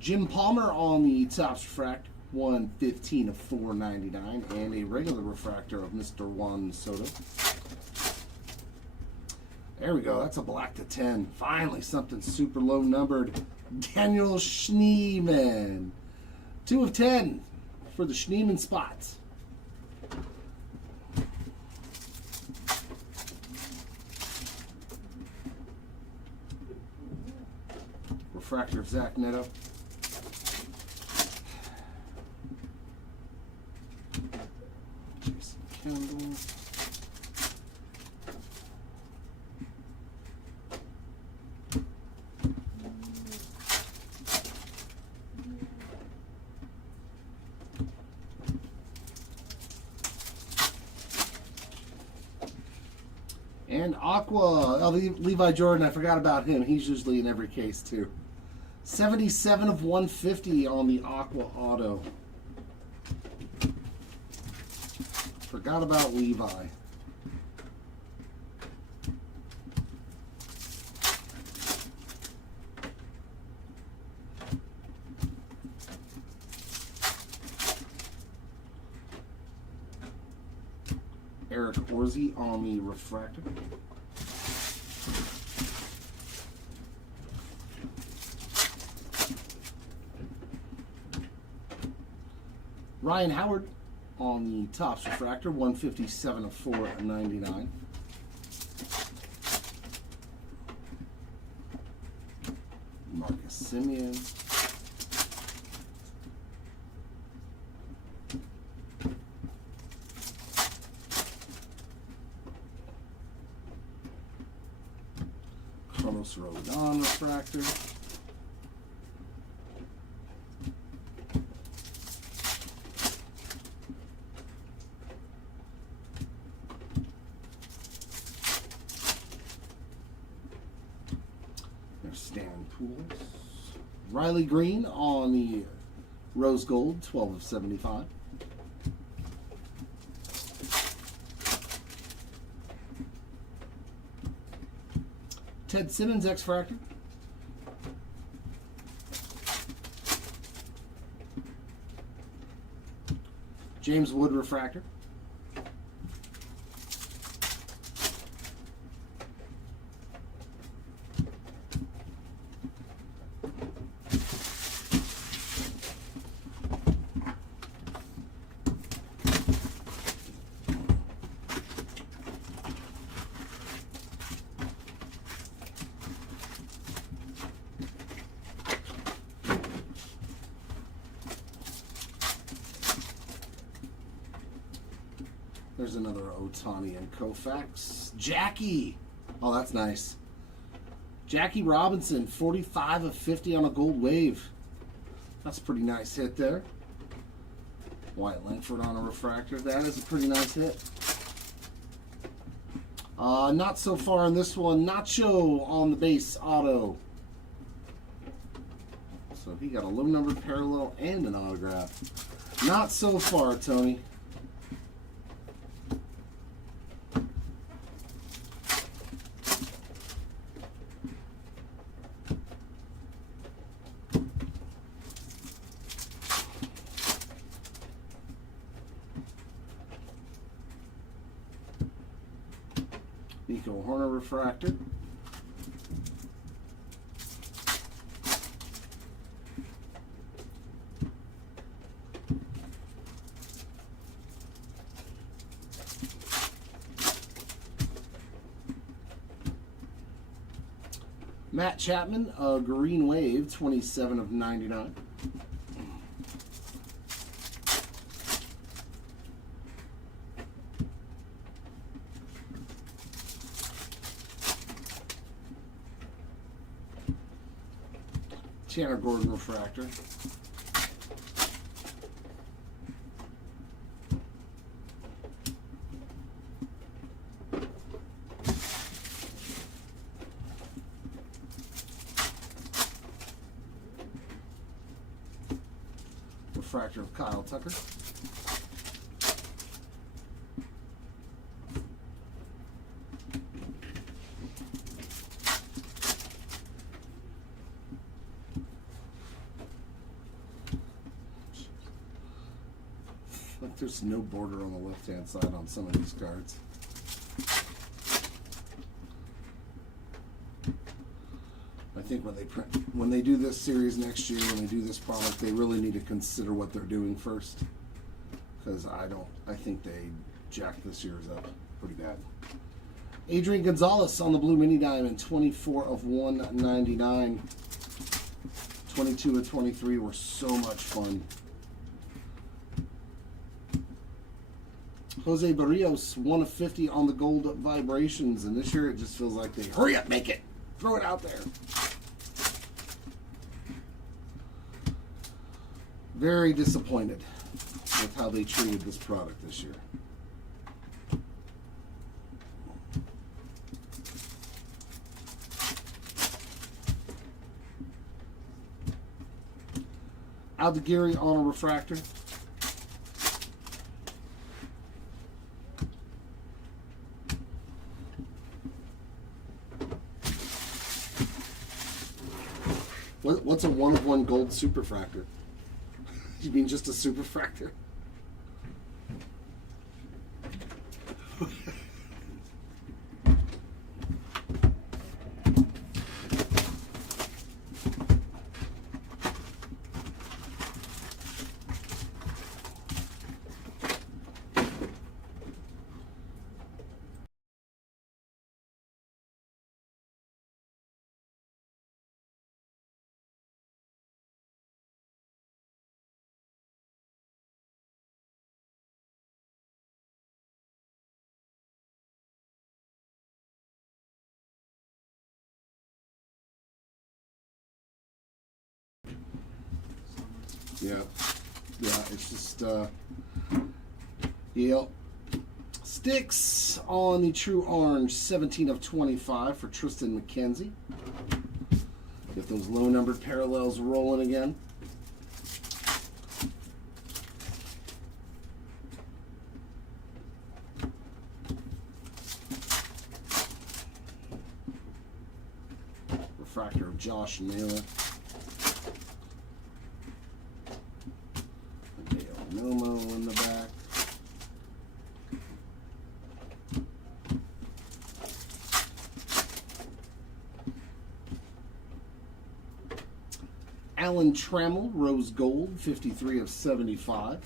Jim Palmer on the Topps Refractor, 115 of 499, and a regular refractor of Mr. Juan Soto. There we go. That's a black to 10. Finally, something super low numbered. Daniel Schneemann, 2 of 10 for the Schneemann spots. Refractor of Zach Neto. Jason Kendall. And Aqua, Levi Jordan, I forgot about him. He's usually in every case too. 77 of 150 on the Aqua Auto. Forgot about Levi. Eric Orsi on the refractor. Ryan Howard on the Topps refractor, 157 of 499. Marcus Simeon. Carlos Rodon refractor. There's Stan Pools. Riley Green on the Rose Gold, 12 of 75. Ted Simmons X-Fractor. James Wood refractor. There's another Ohtani and Koufax. Jackie. Oh, that's nice. Jackie Robinson, 45 of 50 on a gold wave. That's a pretty nice hit there. Wyatt Langford on a refractor. That is a pretty nice hit. Not so far on this one. Nacho on the base auto. So he got a low numbered parallel and an autograph. Not so far, Tony. Nico Horner refractor. Matt Chapman, Green Wave, 27 of 99. Tanner Gordon refractor. Refractor of Kyle Tucker. Like there's no border on the left-hand side on some of these cards. I think when they do this series next year, when they do this product, they really need to consider what they're doing first, because I think they jacked this year's up pretty bad. Adrian Gonzalez on the blue mini diamond, 24 of 199. 22 of 23 were so much fun. Jose Barrios, 1 of 50 on the gold vibrations, and this year it just feels like they hurry up, make it, throw it out there. Very disappointed with how they treated this product this year. Aldegiri on a refractor. What's a 1 of 1 gold superfractor? You mean just a superfractor? Yeah, it's just, Yep. Sticks on the True Orange, 17 of 25 for Tristan McKenzie. Get those low-numbered parallels rolling again. Refractor of Josh Naylor. Milmo in the back. Alan Trammell, Rose Gold, 53 of 75.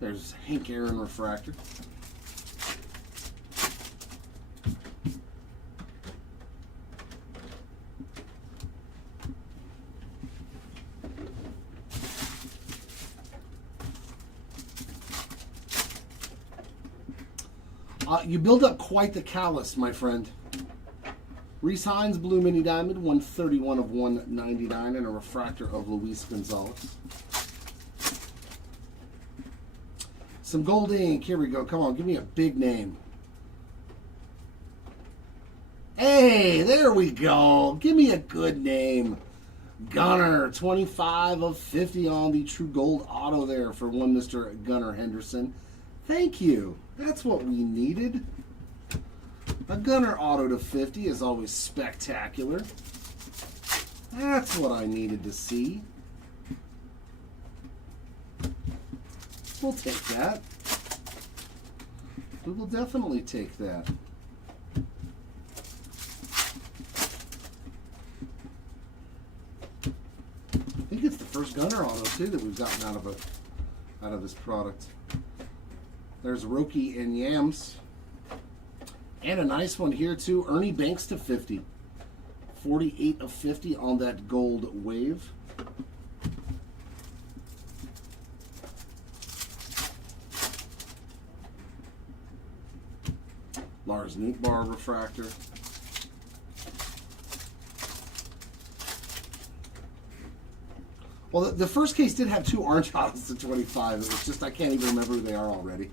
There's Hank Aaron refractor. You build up quite the callus, my friend. Reese Hines, blue mini diamond, 131 of 199, and a refractor of Luis Gonzalez. Some gold ink. Here we go. Come on, give me a big name. Hey, there we go. Give me a good name. Gunner, 25 of 50 on the True Gold Auto there for one Mr. Gunnar Henderson. Thank you. That's what we needed. A Gunner Auto to 50 is always spectacular. That's what I needed to see. We'll take that. We will definitely take that. First Gunner auto too that we've gotten out of this product. There's Roki and Yams. And a nice one here too. Ernie Banks to 50. 48 of 50 on that gold wave. Lars Nootbaar refractor. Well, the first case did have 2 orange autos to 25. It was just, I can't even remember who they are already.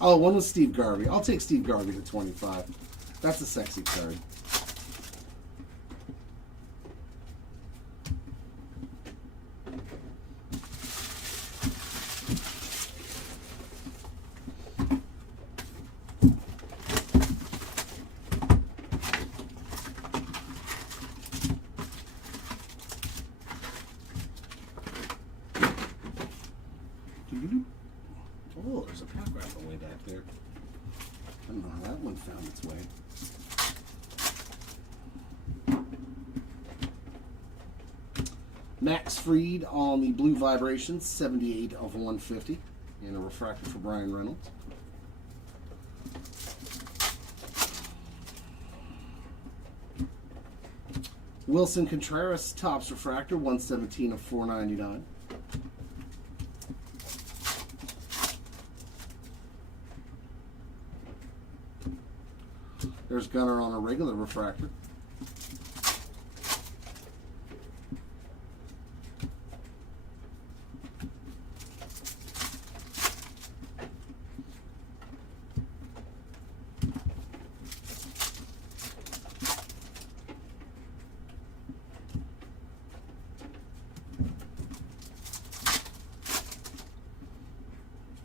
Oh, one was Steve Garvey. I'll take Steve Garvey to 25. That's a sexy card. Oh, there's a pack raffle way back there. I don't know how that one found its way. Max Fried on the Blue Vibrations, 78 of 150. And a refractor for Brian Reynolds. Wilson Contreras, Topps refractor, 117 of 499. There's Gunner on a regular refractor.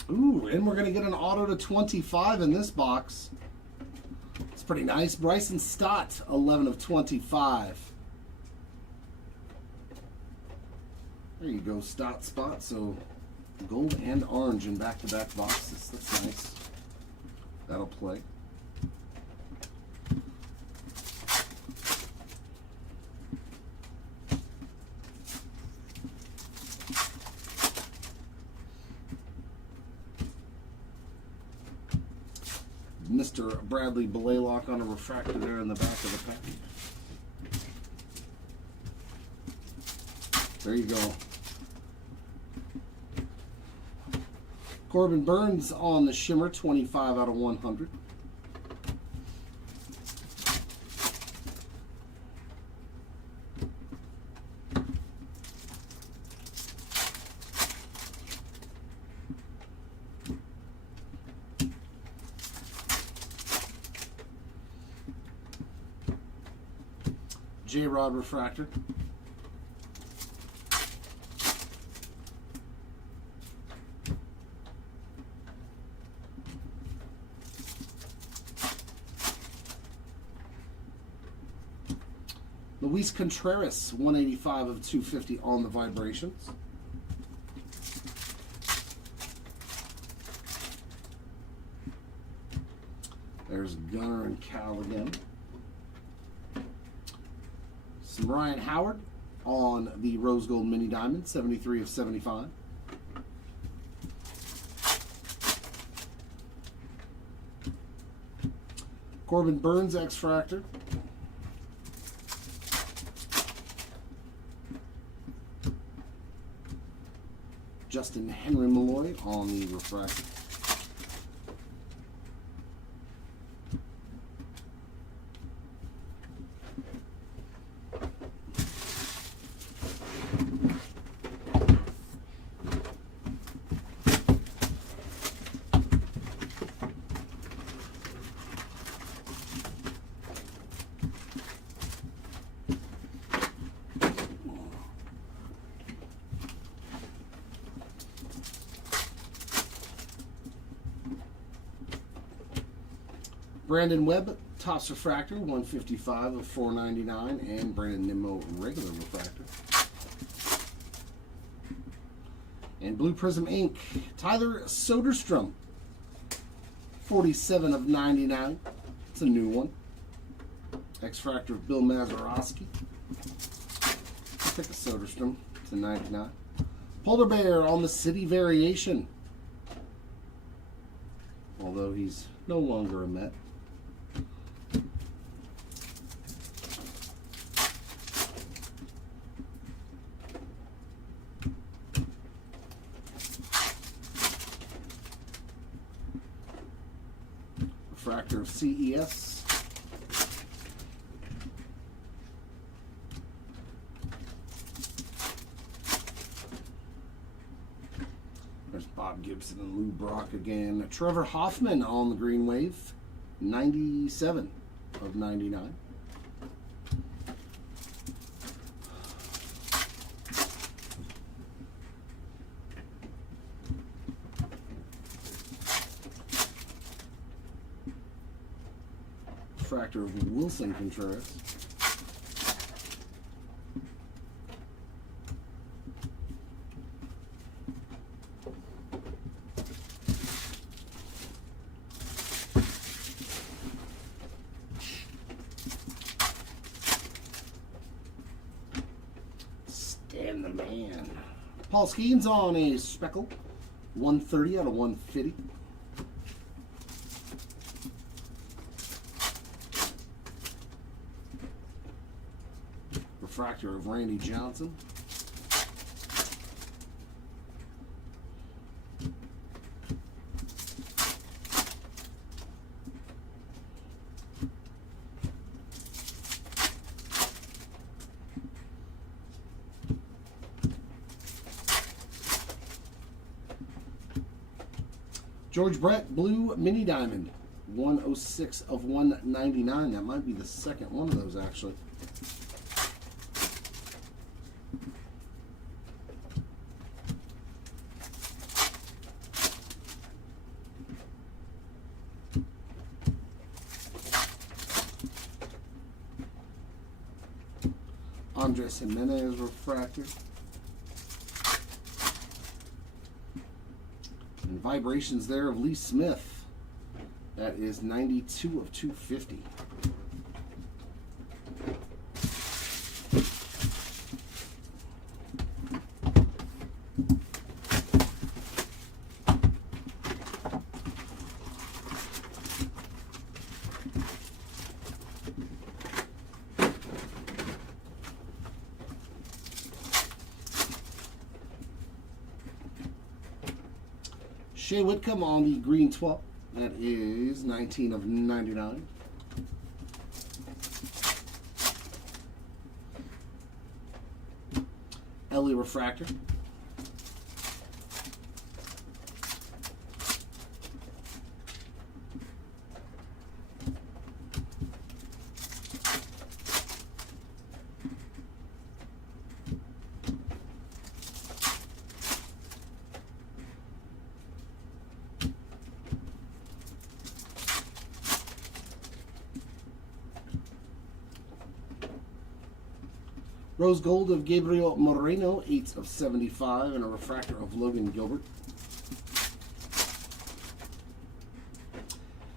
Ooh, and we're going to get an auto to 25 in this box. It's pretty nice. Bryson Stott, 11 of 25. There you go, Stott spot. So gold and orange in back-to-back boxes. That's nice. That'll play. Mr. Bradley Blaylock on a refractor there in the back of the pack. There you go. Corbin Burns on the Shimmer, 25 out of 100. J-Rod refractor. Luis Contreras, 185 of 250 on the Vibrations. There's Gunner and Cal again. Some Ryan Howard on the Rose Gold Mini Diamond, 73 of 75. Corbin Burns X-Fractor. Justin Henry Malloy on the refractor. Brandon Webb, Topps refractor, 155 of 499, and Brandon Nimmo regular refractor. And Blue Prism Ink, Tyler Soderstrom, 47 of 99. It's a new one. X-Fractor of Bill Mazeroski. Pick a Soderstrom to 99. Polar Bear on the City Variation. Although he's no longer a Met. Refractor of CES. There's Bob Gibson and Lou Brock again. Trevor Hoffman on the Green Wave. 97 of 99. Refractor of Wilson Contreras. Stan the Man. Paul Skeens on a Speckle. 130 out of 150. Refractor of Randy Johnson. George Brett, Blue Mini Diamond. 106 of 199. That might be the second one of those, actually. Andres Jimenez refractor. And vibrations there of Lee Smith. That is 92 of 250. Shea Whitcomb on the green 12. That is 19 of 99. Ellie refractor. Rose Gold of Gabriel Moreno, 8 of 75, and a refractor of Logan Gilbert.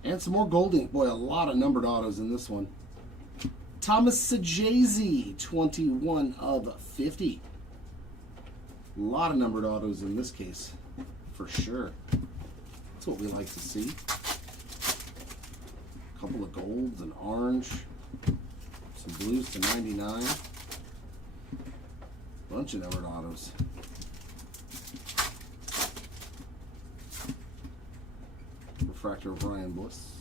And some more gold ink. Boy, a lot of numbered autos in this one. Thomas Sajazi, 21 of 50. A lot of numbered autos in this case, for sure. That's what we like to see. A couple of golds and orange. Some blues to 99. Bunch of numbered autos. Refractor of Ryan Bliss.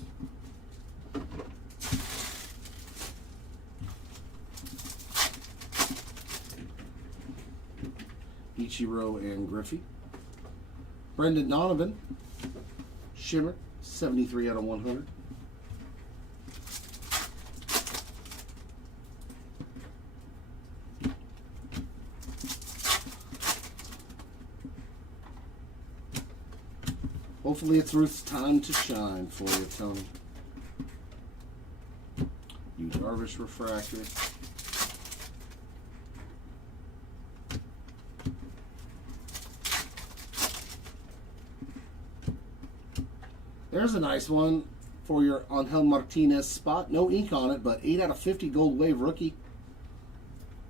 Ichiro and Griffey. Brendan Donovan. Shimmer. 73 out of 100. Hopefully it's Ruth's time to shine for you, Tony. Yu Darvish refractor. There's a nice one for your Angel Martinez spot. No ink on it, but 8 out of 50 gold wave rookie.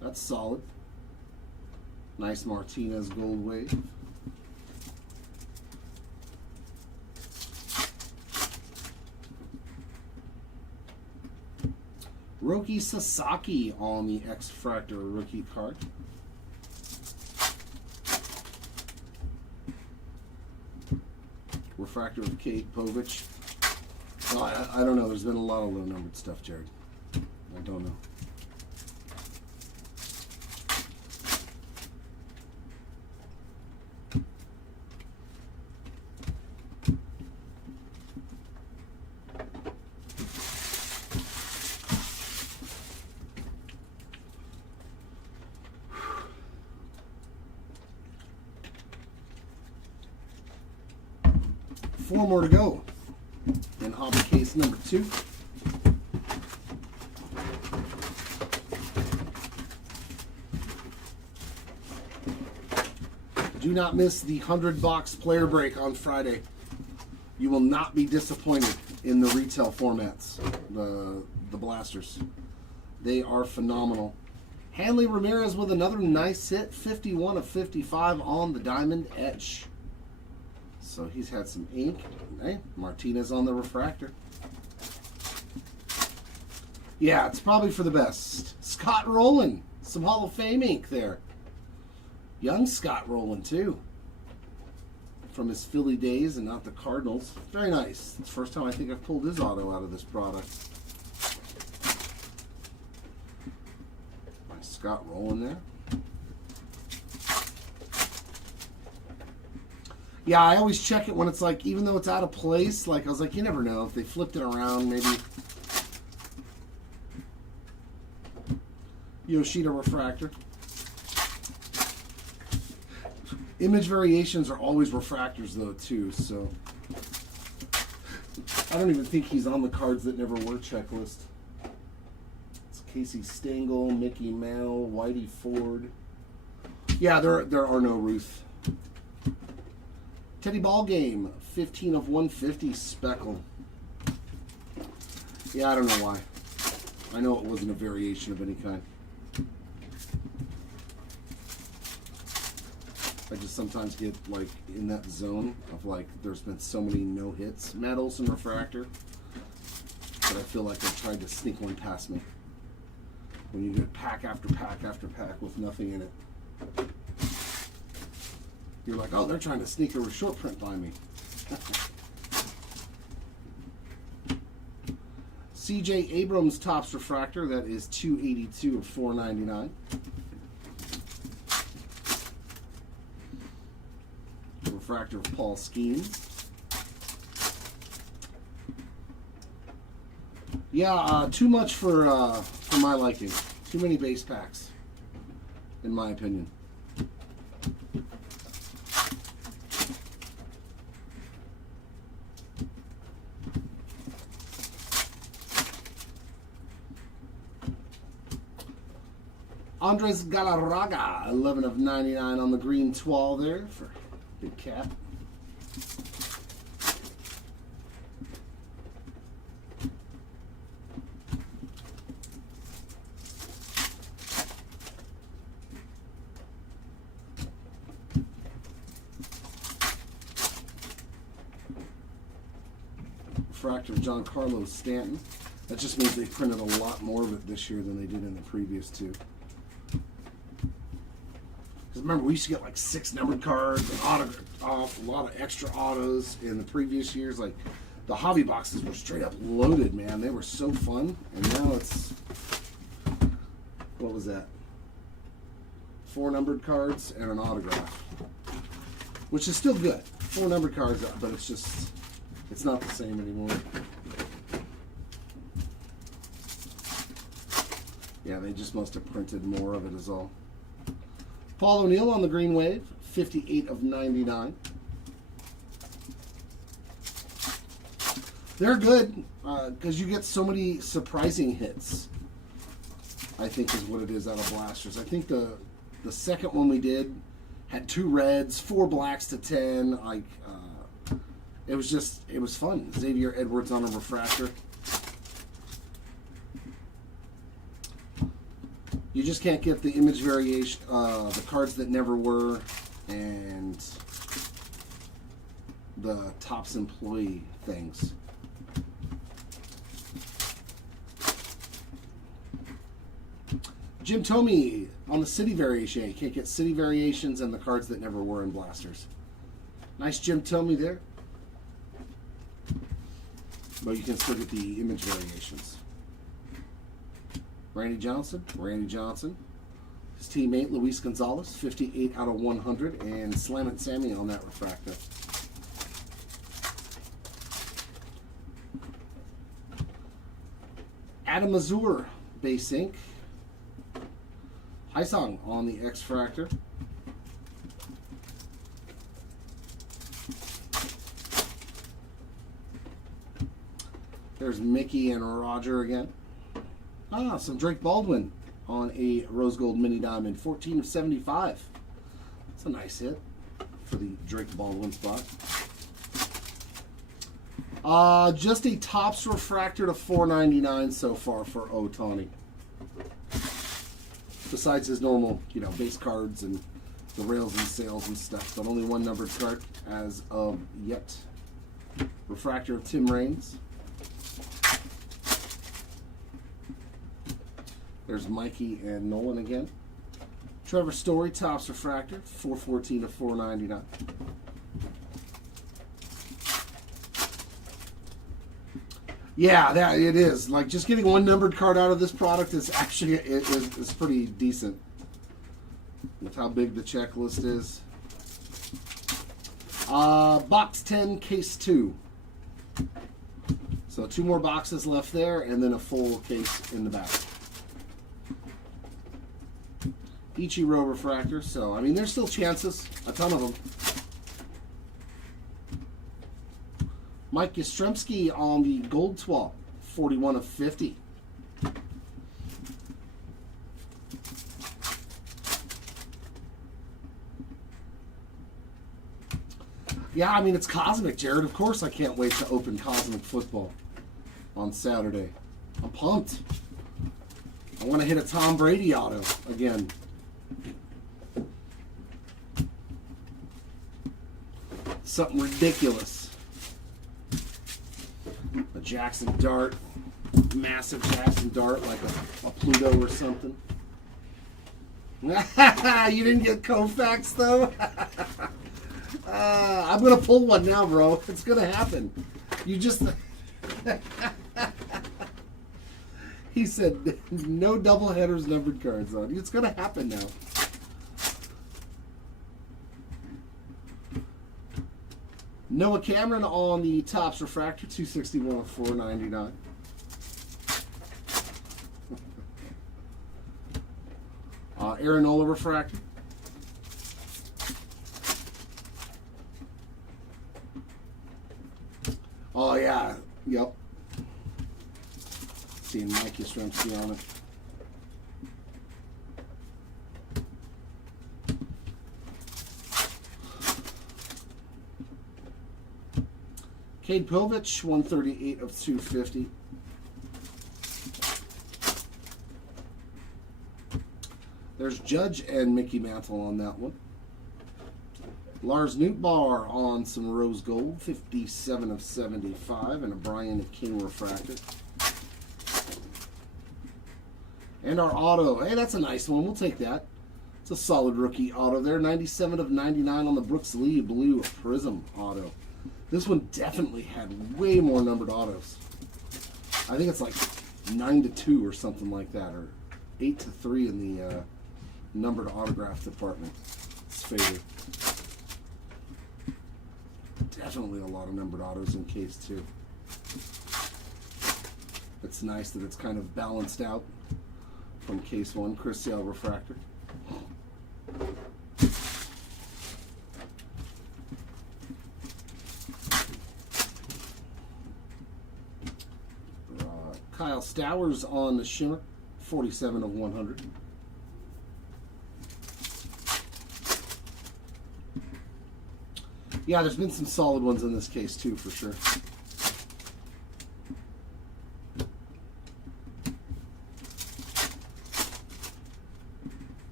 That's solid. Nice Martinez gold wave. Roki Sasaki on the X-Fractor rookie card. Refractor of Kate Povich. Oh, I don't know. There's been a lot of low-numbered stuff, Jared. I don't know. Four more to go in hobby case number 2. Do not miss the 100-box player break on Friday. You will not be disappointed in the retail formats, the blasters. They are phenomenal. Hanley Ramirez with another nice hit, 51 of 55 on the diamond etch. So he's had some ink. Hey, Martinez on the refractor. Yeah, it's probably for the best. Scott Rowland, some Hall of Fame ink there. Young Scott Rowland too, from his Philly days and not the Cardinals. Very nice. It's the first time I think I've pulled his auto out of this product. Nice Scott Rowland there. Yeah, I always check it when it's like, even though it's out of place, like I was like, you never know if they flipped it around, maybe. Yoshida refractor. Image variations are always refractors though too, so I don't even think he's on the cards that never were checklist. It's Casey Stengel, Mickey Mantle, Whitey Ford. Yeah, there are no Ruth. Teddy Ballgame, 15 of 150 speckle. Yeah, I don't know why. I know it wasn't a variation of any kind. I just sometimes get like in that zone of like there's been so many no hits. Matt Olson refractor. But I feel like they've tried to sneak one past me. When you get pack after pack after pack with nothing in it. You're like, oh, they're trying to sneak a short print by me. CJ Abrams Topps refractor. That is 282 of 499. Refractor of Paul Skeens. Yeah, too much for my liking. Too many base packs, in my opinion. Andres Galarraga, 11 of 99 on the green toile there for Big Cap. Refractor of John Carlos Stanton. That just means they printed a lot more of it this year than they did in the previous two. Because remember, we used to get like 6 numbered cards and autograph, a lot of extra autos in the previous years. Like the hobby boxes were straight up loaded, man. They were so fun. And now it's, what was that? 4 numbered cards and an autograph, which is still good. 4 numbered cards, but it's just, it's not the same anymore. Yeah, they just must have printed more of it is all. Paul O'Neill on the green wave, 58 of 99. They're good because you get so many surprising hits, I think is what it is out of blasters. I think the second one we did had 2 reds, 4 blacks to 10. Like it was fun. Xavier Edwards on a refractor. You just can't get the image variation, the cards that never were, and the Topps employee things. Jim Tomey on the city variation. You can't get city variations and the cards that never were in blasters. Nice Jim Tomey there. But you can still get the image variations. Randy Johnson. His teammate Luis Gonzalez, 58 out of 100, and Slam It Sammy on that refractor. Adam Azur, base ink. Haisong on the X-Fractor. There's Mickey and Roger again. Some Drake Baldwin on a Rose Gold Mini Diamond, 14 of 75. That's a nice hit for the Drake Baldwin spot. Just a Topps refractor to $4.99 so far for Ohtani. Besides his normal, base cards and the rails and sales and stuff, but only one numbered card as of yet. Refractor of Tim Raines. There's Mikey and Nolan again. Trevor Story, Topps refractor, 414 to $4.99. Yeah, that it is. Like, just getting one numbered card out of this product is actually is pretty decent. With how big the checklist is. Box 10, case 2. So 2 more boxes left there, and then a full case in the back. Ichiro refractor. So, I mean, there's still chances. A ton of them. Mike Yastrzemski on the Gold Swap, 41 of 50. Yeah, I mean, it's Cosmic, Jared. Of course I can't wait to open Cosmic Football on Saturday. I'm pumped. I want to hit a Tom Brady auto again. Something ridiculous. A Jackson Dart, massive Jackson Dart, like a Pluto or something. You didn't get Koufax though? I'm going to pull one now, bro. It's going to happen. You just... He said, no doubleheaders numbered cards on. It's going to happen now. Noah Cameron on the Topps refractor, 261 of 499. Aaron Nola refractor. Oh yeah, yep. Seeing Mike Yastrzemski on it. Cade Povich, 138 of 250. There's Judge and Mickey Mantle on that one. Lars Nootbaar on some Rose Gold, 57 of 75, and a Brian King refractor. And our auto. Hey, that's a nice one. We'll take that. It's a solid rookie auto there. 97 of 99 on the Brooks Lee Blue Prism auto. This one definitely had way more numbered autos. I think it's like 9-2 or something like that, or 8-3 in the numbered autograph department. It's favored. Definitely a lot of numbered autos in case 2. It's nice that it's kind of balanced out from case 1. Chris Sale refractor. Kyle Stowers on the Shimmer, 47 of 100. Yeah, there's been some solid ones in this case too, for sure.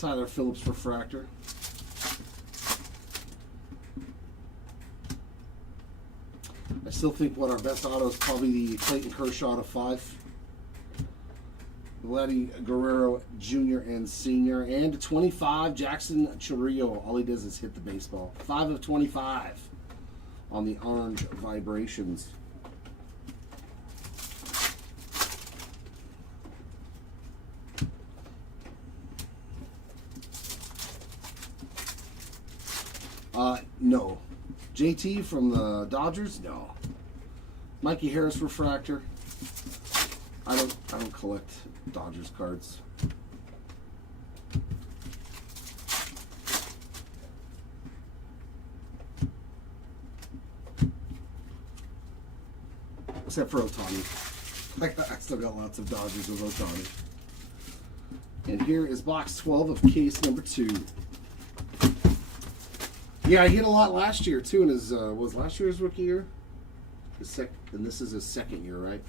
Tyler Phillips refractor. I still think our best auto is probably the Clayton Kershaw to 5. Vladdy Guerrero Jr. and Sr. And to 25, Jackson Chourio. All he does is hit the baseball. 5 of 25 on the orange vibrations. No. JT from the Dodgers? No. Mikey Harris refractor. I don't collect Dodgers cards. Except for Ohtani. I still got lots of Dodgers with Ohtani. And here is box 12 of case number 2. Yeah, I hit a lot last year too, and his was last year's rookie year. And this is his second year, right?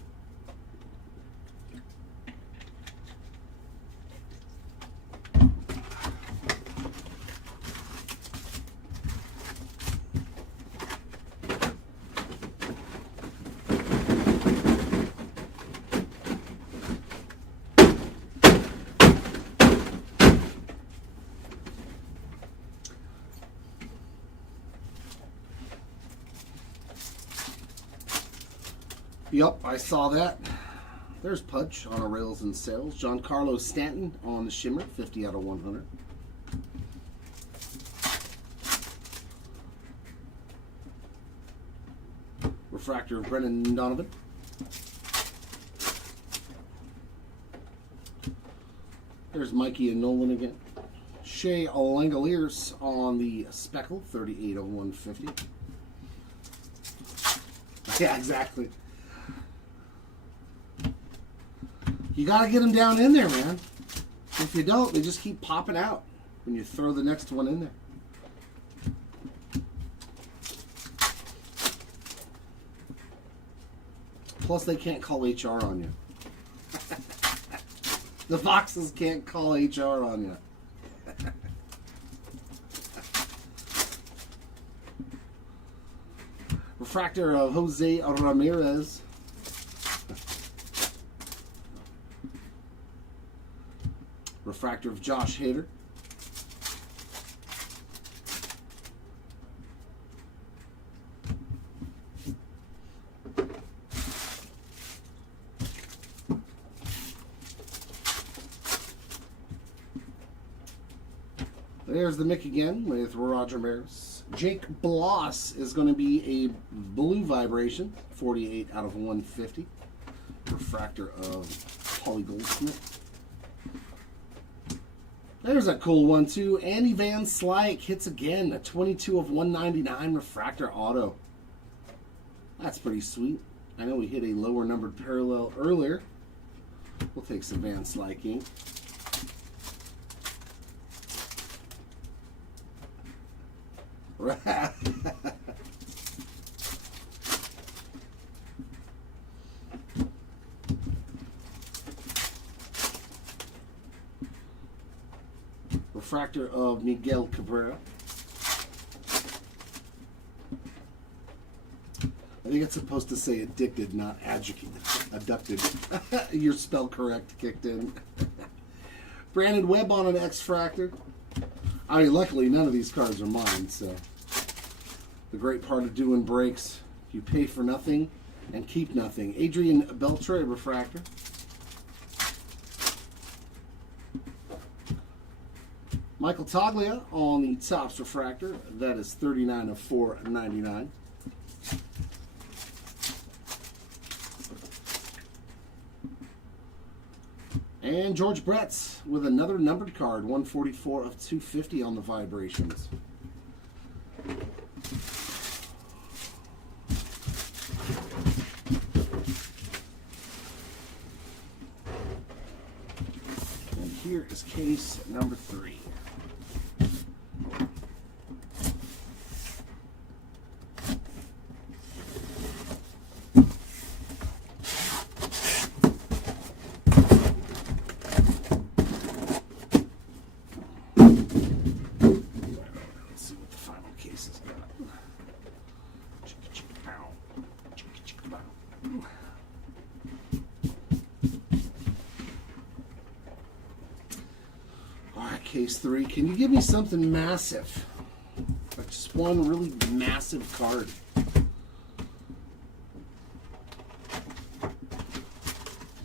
Yep, I saw that. There's Pudge on a Rails and Sales. Giancarlo Stanton on the Shimmer, 50 out of 100. Refractor of Brennan Donovan. There's Mikey and Nolan again. Shea Langoliers on the Speckle, 38 of 150. Yeah, exactly. You got to get them down in there, man. If you don't, they just keep popping out when you throw the next one in there. Plus, they can't call HR on you. The boxes can't call HR on you. Refractor of Jose Ramirez. Refractor of Josh Hader. There's the Mick again with Roger Maris. Jake Bloss is going to be a blue vibration, 48 out of 150. Refractor of Paulie Goldsmith. There's a cool one too. Andy Van Slyke hits again, a 22 of 199 refractor auto. That's pretty sweet. I know we hit a lower numbered parallel earlier. We'll take some Van Slyke ink. Refractor of Miguel Cabrera. I think it's supposed to say addicted, not abducted. Your spell correct kicked in. Brandon Webb on an X-Fractor. I mean, luckily none of these cards are mine, so the great part of doing breaks, you pay for nothing and keep nothing. Adrian Beltre refractor. Michael Toglia on the Topps refractor. That is 39 of 499. And George Bretz with another numbered card, 144 of 250 on the vibrations. And here is case number 3. All right, case 3. Can you give me something massive? Like just one really massive card.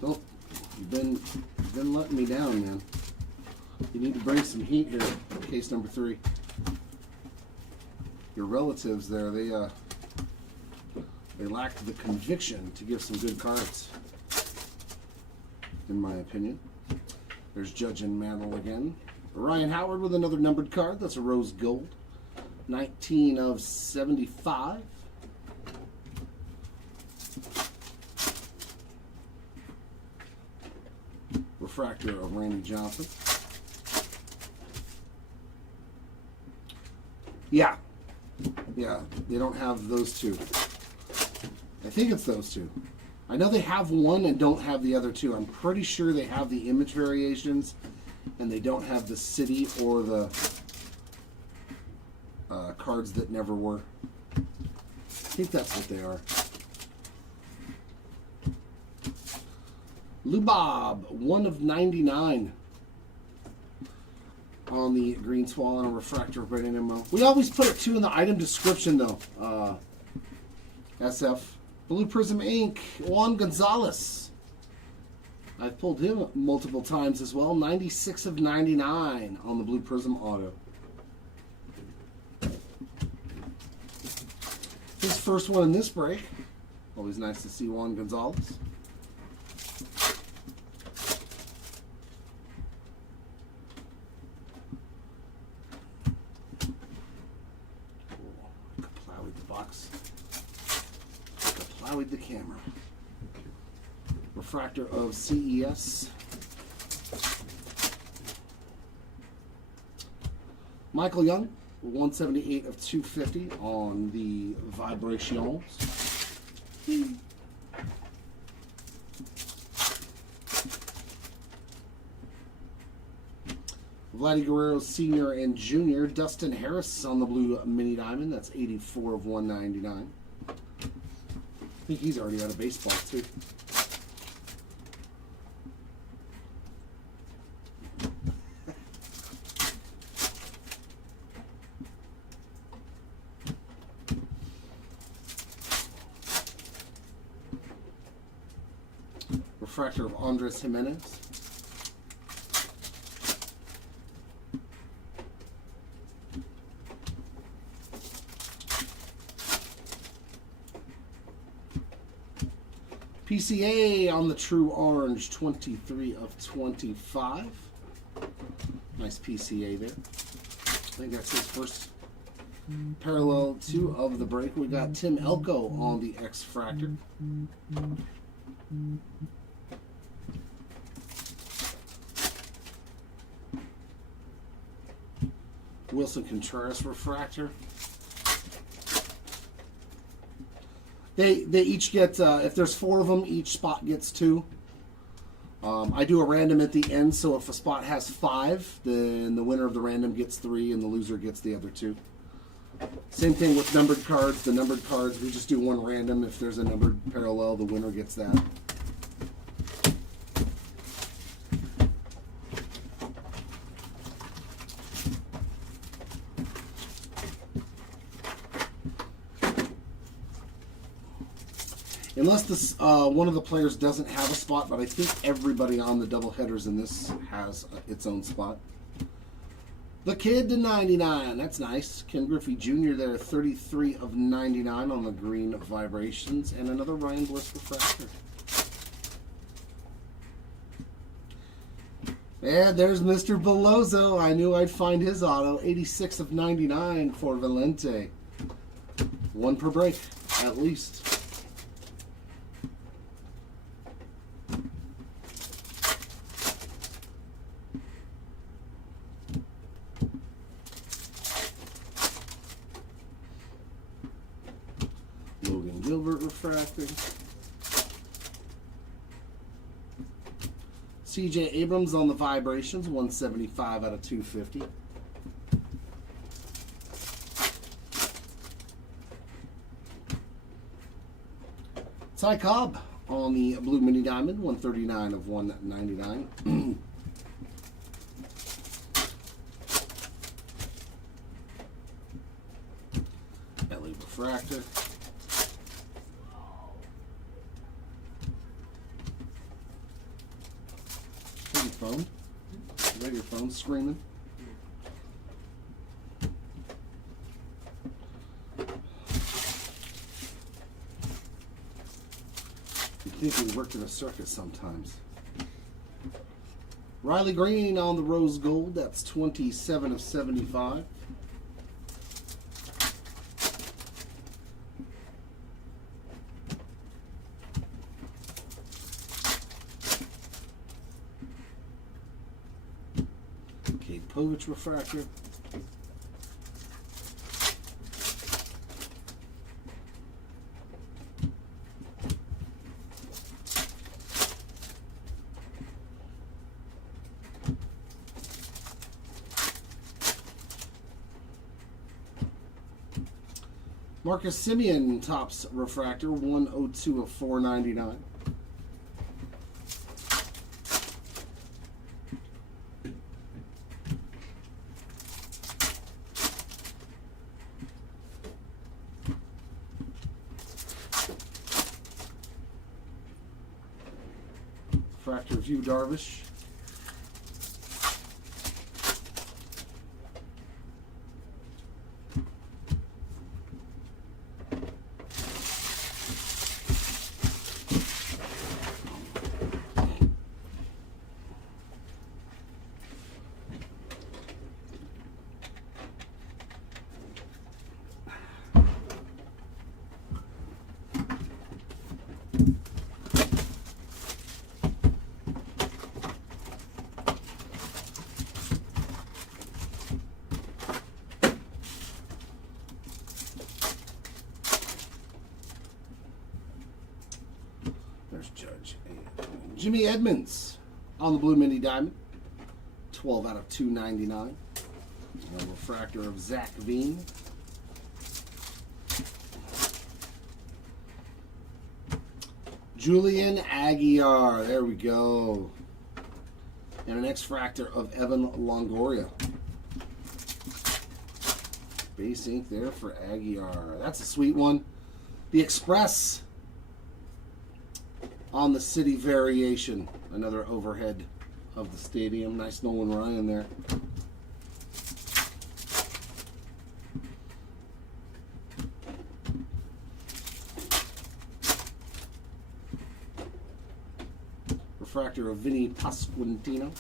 Oh, you've been letting me down, man. You need to bring some heat here. Case number 3. Your relatives there, they lacked the conviction to give some good cards, in my opinion. There's Judge and Mantle again. Ryan Howard with another numbered card. That's a rose gold. 19 of 75. Refractor of Randy Johnson. Yeah, they don't have those two. I think it's those two. I know they have one and don't have the other two. I'm pretty sure they have the image variations and they don't have the city or the cards that never were. I think that's what they are. Lubob, 1 of 99 on the Green Swallow and a refractor of Brandon Immo. We always put it too in the item description though. SF. Blue Prism Ink, Juan Gonzalez. I've pulled him multiple times as well. 96 of 99 on the Blue Prism Auto. His first one in this break. Always nice to see Juan Gonzalez. With the camera. Refractor of CES. Michael Young, 178 of 250 on the Vibrations. Vladdy Guerrero Sr. and Jr. Dustin Harris on the blue mini diamond. That's 84 of 199. I think he's already out of baseball, too. Refractor of Andres Jimenez. PCA on the True Orange, 23 of 25. Nice PCA there. I think that's his first parallel 2 of the break. We got Tim Elko on the X-Fractor. Wilson Contreras refractor. They each get, if there's 4 of them, each spot gets 2. I do a random at the end, so if a spot has 5, then the winner of the random gets 3 and the loser gets the other 2. Same thing with numbered cards. The numbered cards, we just do one random. If there's a numbered parallel, the winner gets that. Unless this one of the players doesn't have a spot, but I think everybody on the double headers in this has its own spot. The Kid to 99. That's nice. Ken Griffey Jr. there, 33 of 99 on the green Vibrations, and another Ryan Bliss refractor. And there's Mr. Bellozo. I knew I'd find his auto. 86 of 99 for Valente. 1 per break, at least. Logan Gilbert refractor. CJ Abrams on the Vibrations, 175 out of 250. Cy Cobb on the blue mini diamond, 139 of 199. LA refractor. Hear your phone? You got your phone screaming? You think we worked in a circus sometimes. Riley Green on the rose gold. That's 27 of 75. Kate Povich refractor. Marcus Simeon tops refractor, 102 of 499. Refractor of Yu Darvish. There's Judge. Jimmy Edmonds on the blue mini diamond, 12 out of 299. A refractor of Zach Veen. Julian Aguiar, there we go. And an X-Fractor of Evan Longoria. Base ink there for Aguiar. That's a sweet one. The Express on the city variation. Another overhead of the stadium. Nice Nolan Ryan there. Refractor of Vinny Pasquantino.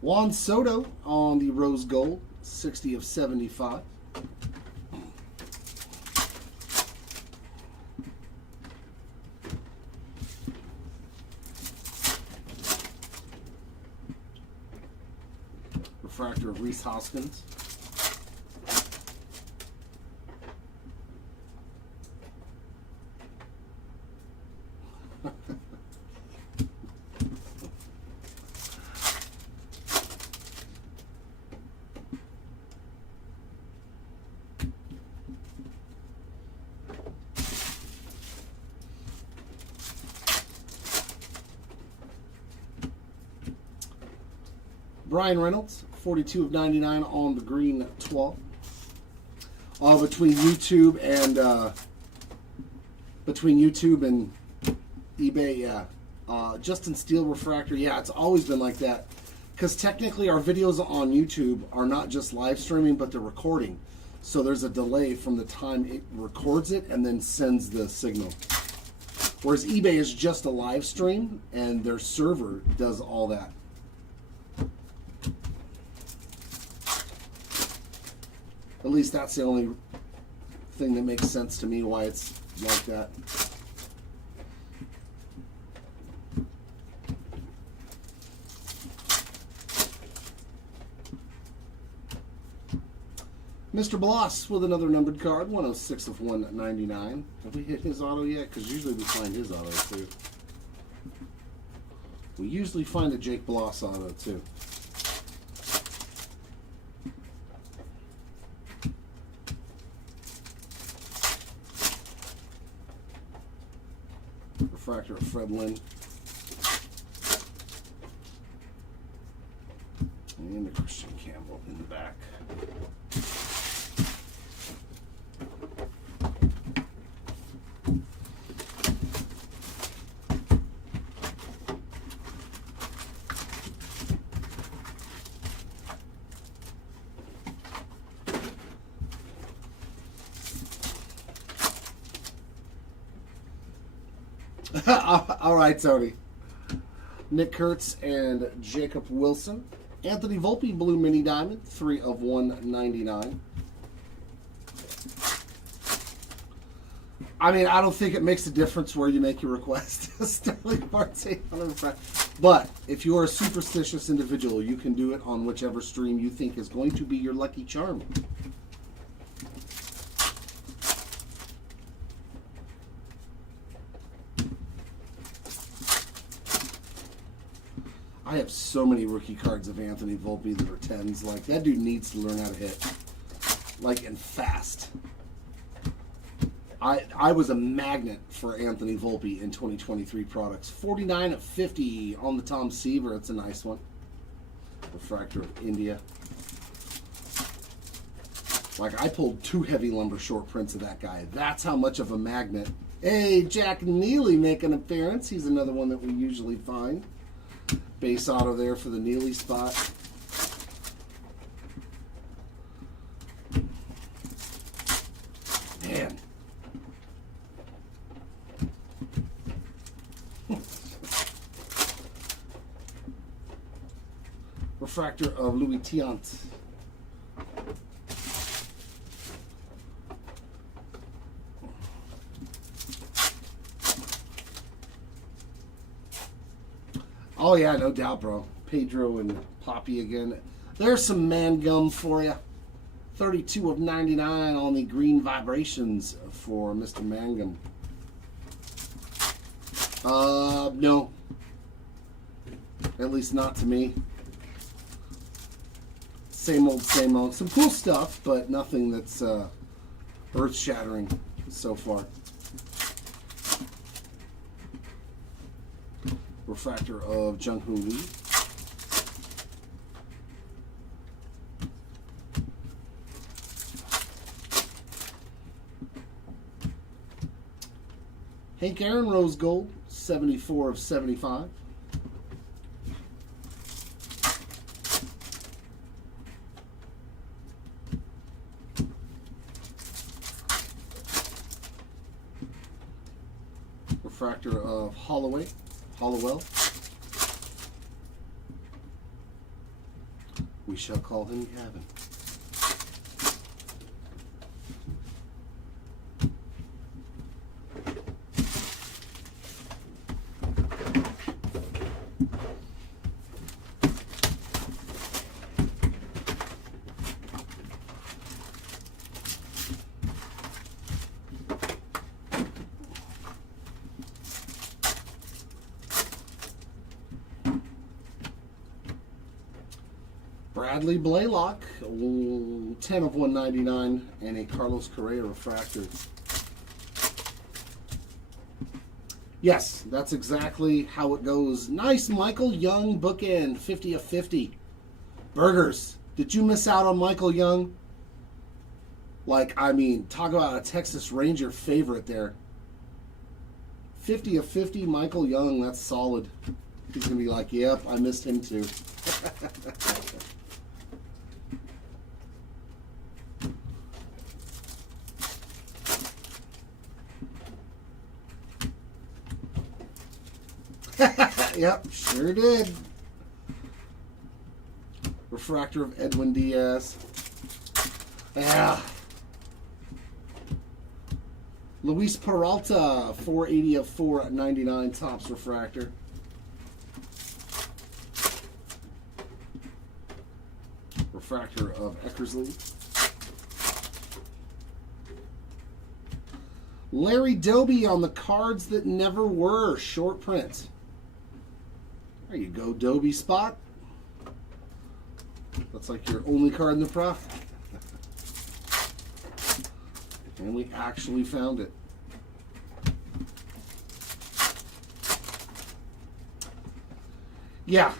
Juan Soto on the rose gold, 60 of 75. Refractor of Rhys Hoskins. Brian Reynolds, 42 of 99 on the green 12. Between YouTube and eBay, yeah. Justin Steele refractor, yeah, it's always been like that. Because technically our videos on YouTube are not just live streaming, but they're recording. So there's a delay from the time it records it and then sends the signal. Whereas eBay is just a live stream and their server does all that. At least that's the only thing that makes sense to me why it's like that. Mr. Bloss with another numbered card, 106 of 199. Have we hit his auto yet? Because usually we find his auto too. We usually find a Jake Bloss auto too. Refractor of Fred Lynn. And a Christian Campbell in the back. All right, Tony. Nick Kurtz and Jacob Wilson. Anthony Volpe, Blue Mini Diamond, 3 of 199. I mean, I don't think it makes a difference where you make your request. Sterling Marte. But if you're a superstitious individual, you can do it on whichever stream you think is going to be your lucky charm. I have so many rookie cards of Anthony Volpe that are 10s. Like, that dude needs to learn how to hit. Like, and fast. I was a magnet for Anthony Volpe in 2023 products. 49 of 50 on the Tom Seaver. It's a nice one. Refractor of India. Like, I pulled 2 heavy lumber short prints of that guy. That's how much of a magnet. Hey, Jack Neely make an appearance. He's another one that we usually find. Base auto there for the Neely spot. Man. Refractor of Louis Tiant. Oh, yeah, no doubt, bro. Pedro and Poppy again. There's some man gum for you. 32 of 99 on the green vibrations for Mr. Mangum. No. At least not to me. Same old, same old. Some cool stuff, but nothing that's earth-shattering so far. Refractor of Jung-Hoo Lee. Hank Aaron Rose Gold, 74 of 75. Refractor of Hollowell. We shall call him Gavin. Bradley Blaylock, 10 of 199, and a Carlos Correa refractor. Yes, that's exactly how it goes. Nice Michael Young bookend, 50 of 50. Burgers, did you miss out on Michael Young? Like, I mean, talk about a Texas Ranger favorite there. 50 of 50, Michael Young, that's solid. He's going to be like, yep, I missed him too. Yep, sure did. Refractor of Edwin Diaz. Yeah. Luis Peralta, 480 of 499, Topps refractor. Refractor of Eckersley. Larry Doby on the cards that never were, short print. There you go, Doby spot. That's like your only card in the product. And we actually found it. Yeah.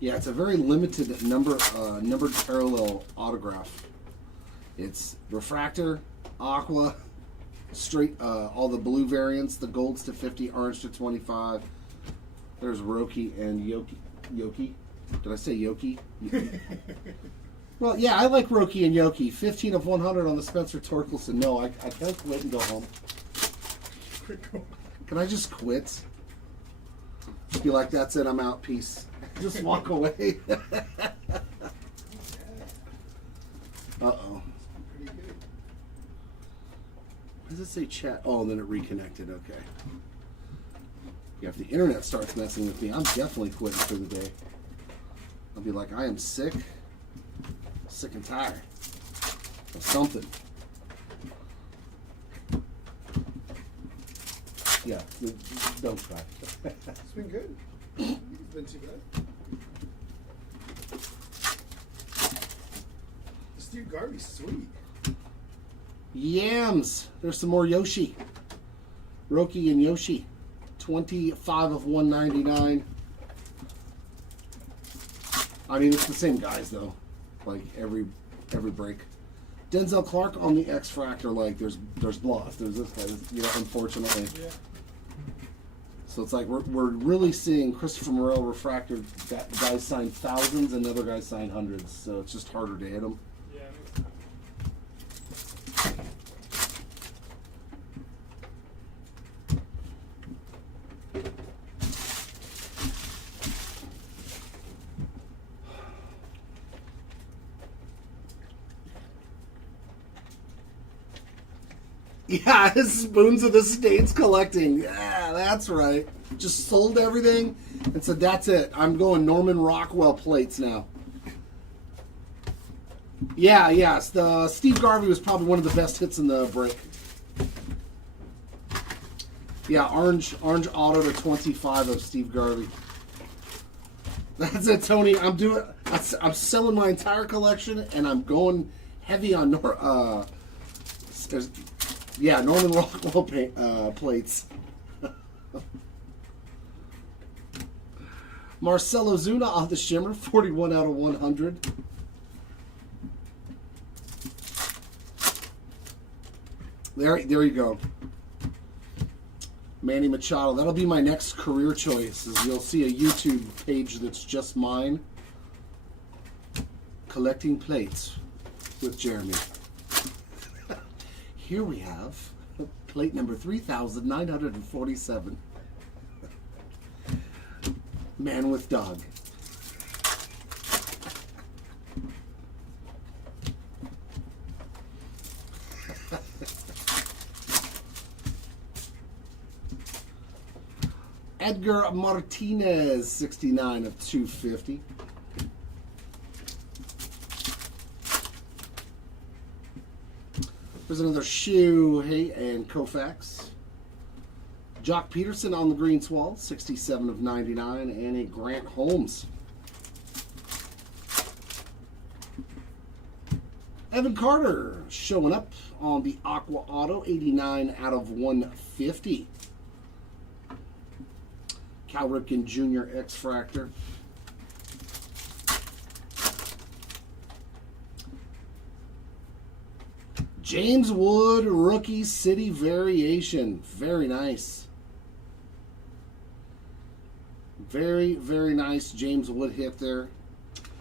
Yeah, it's a very limited numbered parallel autograph. It's refractor, aqua, straight, all the blue variants, the golds to 50, orange to 25. There's Roki and Yoki. Did I say Yoki? Well, yeah, I like Roki and Yoki. 15 of 100 on the Spencer Torkelson. No, I can't quit and go home. Can I just quit? Be like, that's it, I'm out, peace. Just walk away. Uh-oh. Why does it say chat? Oh, and then it reconnected. Okay. Yeah, if the internet starts messing with me, I'm definitely quitting for the day. I'll be like, I am sick and tired of something. Yeah, don't try. It's been good. It's been too bad. Steve Garvey's sweet. Yams. There's some more Yoshi. Roki and Yoshi. 25 of 199. I mean, it's the same guys, though. Like, every break. Denzel Clark on the X-Fractor, like, there's Bluff. There's this guy, you know, unfortunately. Yeah. So it's like we're really seeing Christopher Morel refractor. That guys signed thousands and other guys signed hundreds. So it's just harder to hit them. Yeah. Yeah, Spoons of the States collecting. Yeah, that's right. Just sold everything and said, that's it. I'm going Norman Rockwell plates now. Yeah, yes. The Steve Garvey was probably one of the best hits in the break. Yeah, orange auto to 25 of Steve Garvey. That's it, Tony. I'm selling my entire collection and I'm going heavy on Norman Rockwell plates. Marcelo Zuna off the Shimmer, 41 out of 100. There you go. Manny Machado. That'll be my next career choice. Is you'll see a YouTube page that's just mine. Collecting plates with Jeremy. Here we have plate number 3,947. Man with Dog. Edgar Martinez, 69 of 250. There's another Shohei and Koufax. Jock Peterson on the green swall, 67 of 99, and a Grant Holmes. Evan Carter showing up on the Aqua Auto, 89 out of 150. Cal Ripken Jr. X-Fractor. James Wood Rookie City Variation. Very nice. Very, very nice James Wood hit there.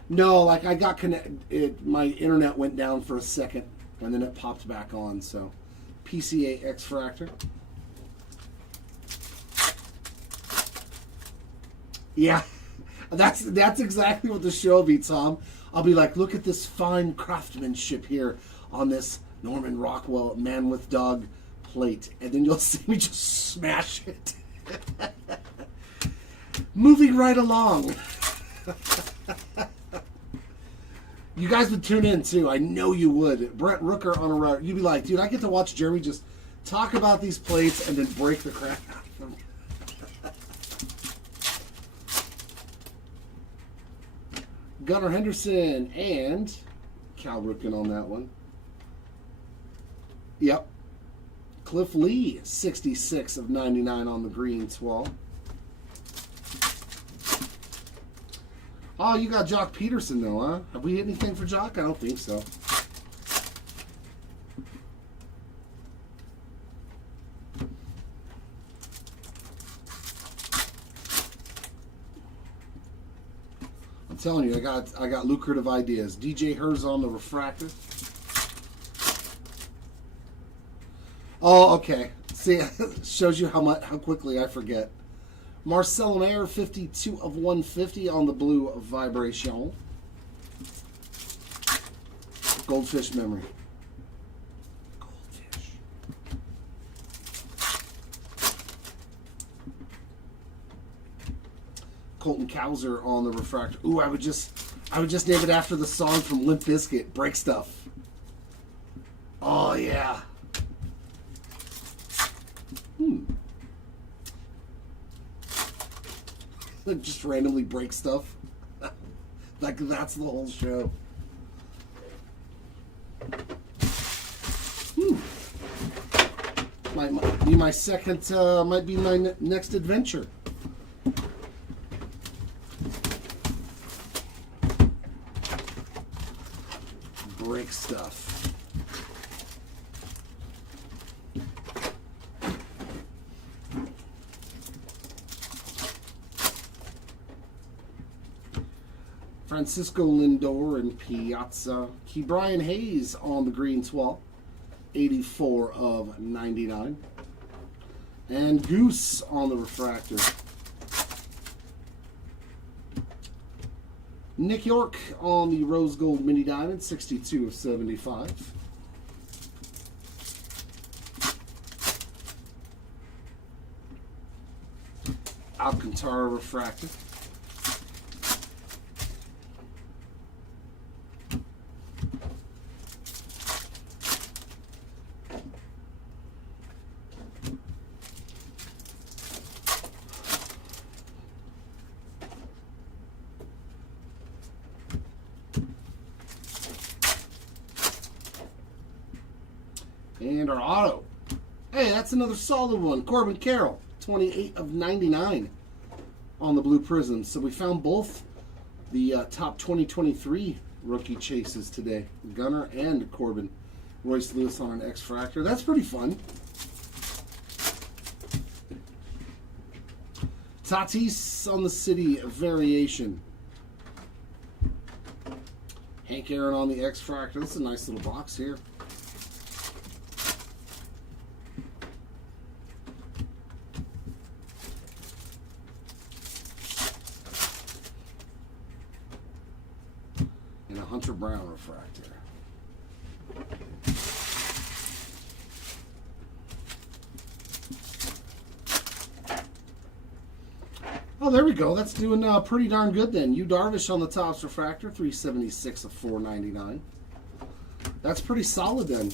No, like I got connected. My internet went down for a second and then it popped back on. So, PCA X-Fractor. Yeah, that's exactly what the show will be, Tom. I'll be like, look at this fine craftsmanship here on this Norman Rockwell Man with Dog plate. And then you'll see me just smash it. Moving right along. You guys would tune in too. I know you would. Brett Rooker on a route. You'd be like, dude, I get to watch Jeremy just talk about these plates and then break the crap out of them. Gunnar Henderson and Cal Ripken on that one. Yep. Cliff Lee, 66 of 99 on the green 12. Oh, you got Jock Peterson though, huh? Have we hit anything for Jock? I don't think so. I'm telling you, I got lucrative ideas. DJ Hers on the refractor. Oh, okay. See, shows you how quickly I forget. Marcel Mayer, 52 of 150 on the blue vibration. Goldfish memory. Goldfish. Colton Cowser on the refractor. Ooh, I would just name it after the song from Limp Bizkit, Break Stuff. Oh yeah. Just randomly break stuff. Like that's the whole show. Might be my second. Might be my next adventure. Break stuff. Francisco Lindor and Piazza. Key Brian Hayes on the green 12. 84 of 99. And Goose on the refractor. Nick York on the Rose Gold Mini Diamond. 62 of 75. Alcantara refractor. And our auto. Hey, that's another solid one. Corbin Carroll, 28 of 99 on the Blue Prisms. So we found both the top 2023 rookie chases today. Gunnar and Corbin. Royce Lewis on an X-Fractor. That's pretty fun. Tatis on the City variation. Hank Aaron on the X-Fractor. That's a nice little box here. And a Hunter Brown refractor. Oh, there we go. That's doing pretty darn good then. Yu Darvish on the Topps refractor, 376 of 499. That's pretty solid then.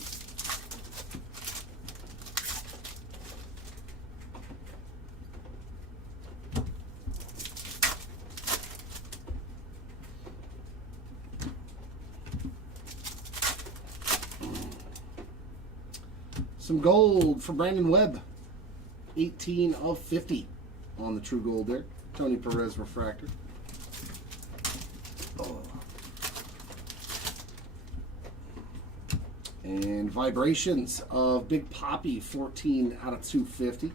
Some gold for Brandon Webb, 18 of 50 on the True Gold there. Tony Perez refractor. Oh. And vibrations of Big Poppy, 14 out of 250.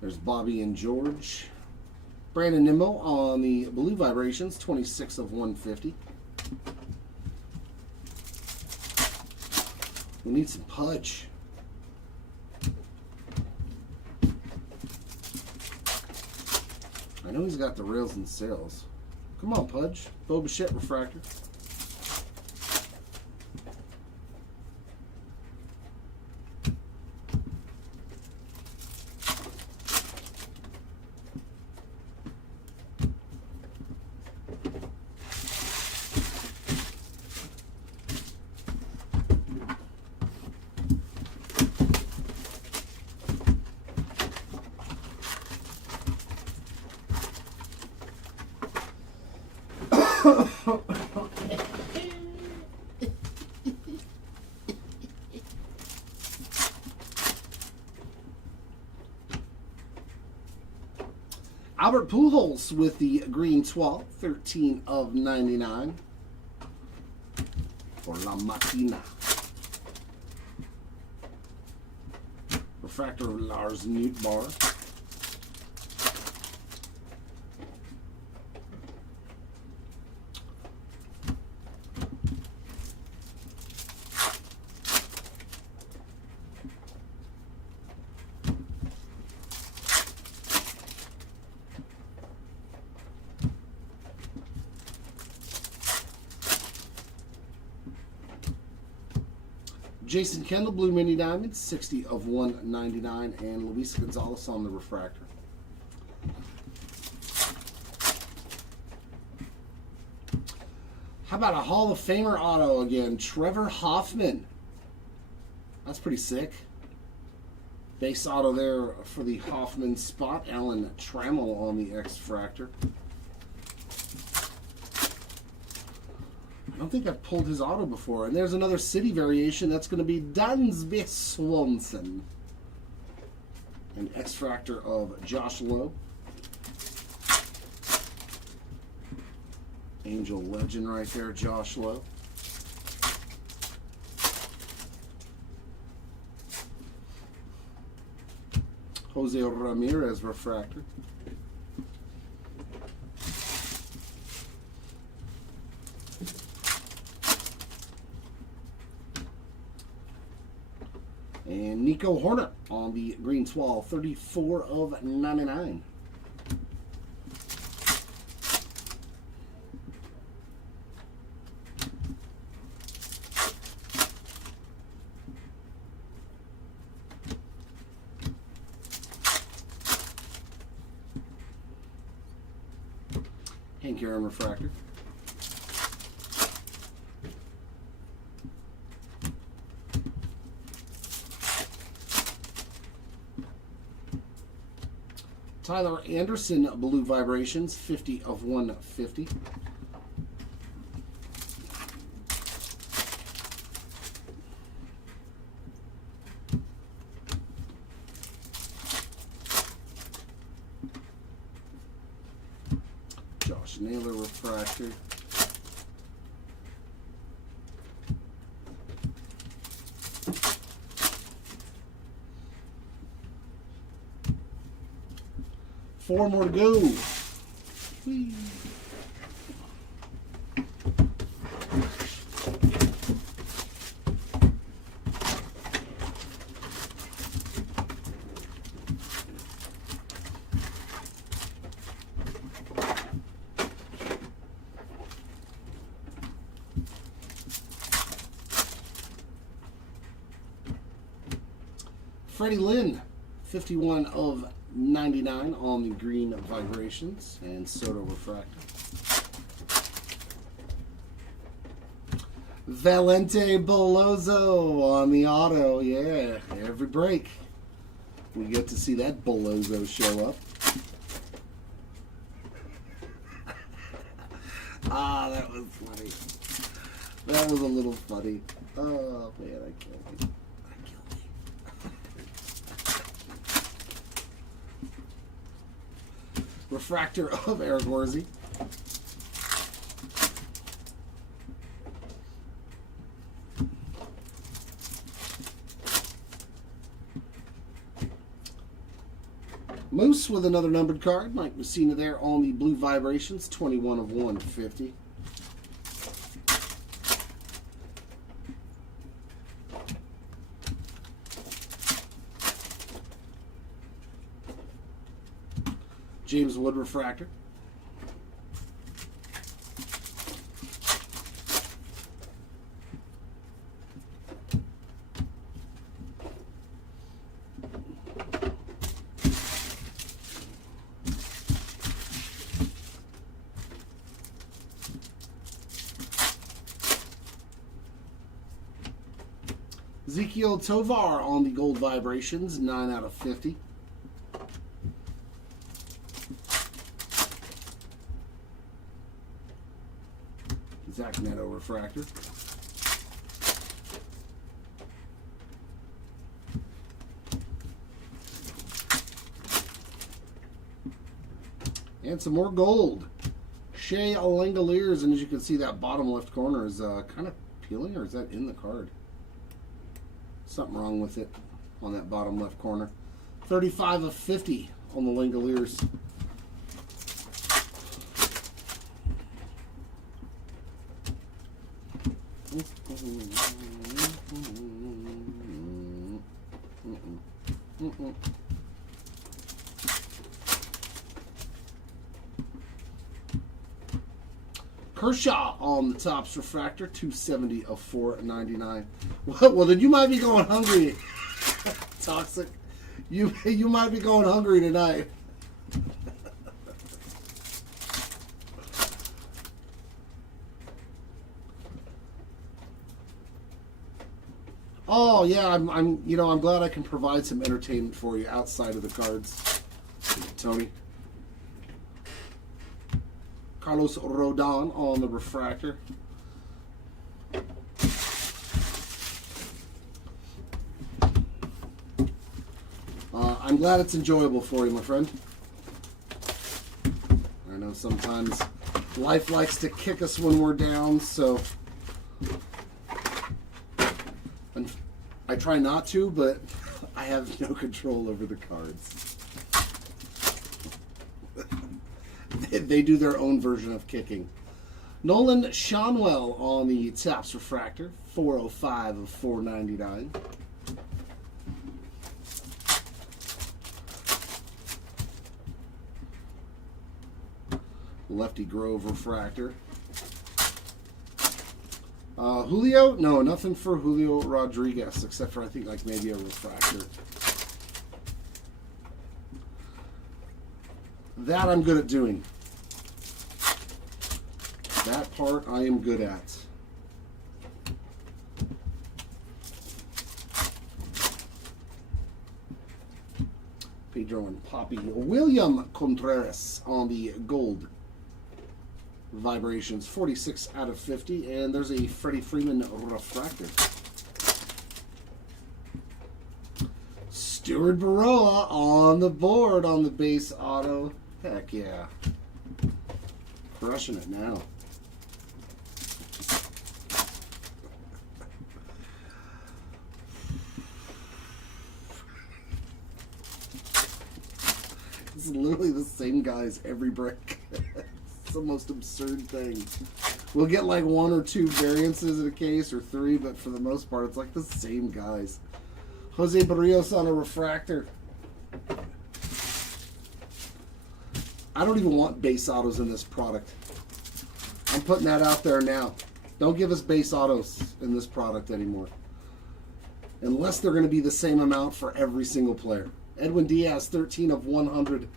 There's Bobby and George. Brandon Nimmo on the blue vibrations, 26 of 150. We need some Pudge. I know he's got the rails and sails. Come on, Pudge. Bo Bichette refractor. Albert Pujols with the green 12, 13 of 99 for La Machina. Refractor of Lars Nootbaar. Jason Kendall, Blue Mini Diamond, 60 of 199, and Luis Gonzalez on the refractor. How about a Hall of Famer auto again? Trevor Hoffman. That's pretty sick. Base auto there for the Hoffman spot. Alan Trammell on the X-Fractor. I don't think I've pulled his auto before. And there's another city variation. That's going to be Dansby Swanson. An X-Fractor of Josh Lowe. Angel legend right there, Josh Lowe. Jose Ramirez refractor. And Nico Horner on the green 12, 34 of 99. Hank Aaron refractor. Tyler Anderson, Blue Vibrations, 50 of 150. Josh Naylor refractor. Four more to go. Whee. Freddie Lynn, 51 of 99 on the green Vibrations and Soto refractor. Valente Belloso on the auto. Yeah, every break we get to see that Belloso show up. Ah, that was funny. That was a little funny. Oh man, I killed me. Refractor of Eric Worsley. Moose with another numbered card. Mike Messina there on the Blue Vibrations, 21 of 150. James Wood refractor. Ezekiel Tovar on the Gold Vibrations, 9 out of 50. Zach Neto refractor. And some more gold. Shea Langoliers, and as you can see, that bottom left corner is kind of peeling, or is that in the card? Something wrong with it on that bottom left corner. 35 of 50 on the Langoliers. Kershaw on the Topps refractor, 270 of 499. Well, then you might be going hungry. Toxic. You might be going hungry tonight. Oh yeah, I'm glad I can provide some entertainment for you outside of the cards, Tony. Carlos Rodon on the refractor. I'm glad it's enjoyable for you, my friend. I know sometimes life likes to kick us when we're down, so I try not to, but I have no control over the cards. They do their own version of kicking. Nolan Shanwell on the Topps refractor, 405 of 499. Lefty Grove refractor. Julio? No, nothing for Julio Rodriguez, except for I think like maybe a refractor. That I'm good at doing. That part I am good at. Pedro and Poppy. William Contreras on the gold. Vibrations, 46 out of 50. And there's a Freddie Freeman refractor. Stuart Baroa on the board on the base auto. Heck yeah. Crushing it now. It's literally the same guys every break. It's the most absurd thing. We'll get like one or two variances in a case, or three, but for the most part, it's like the same guys. Jose Barrios on a refractor. I don't even want base autos in this product. I'm putting that out there now. Don't give us base autos in this product anymore. Unless they're going to be the same amount for every single player. Edwin Diaz, 13 of 100.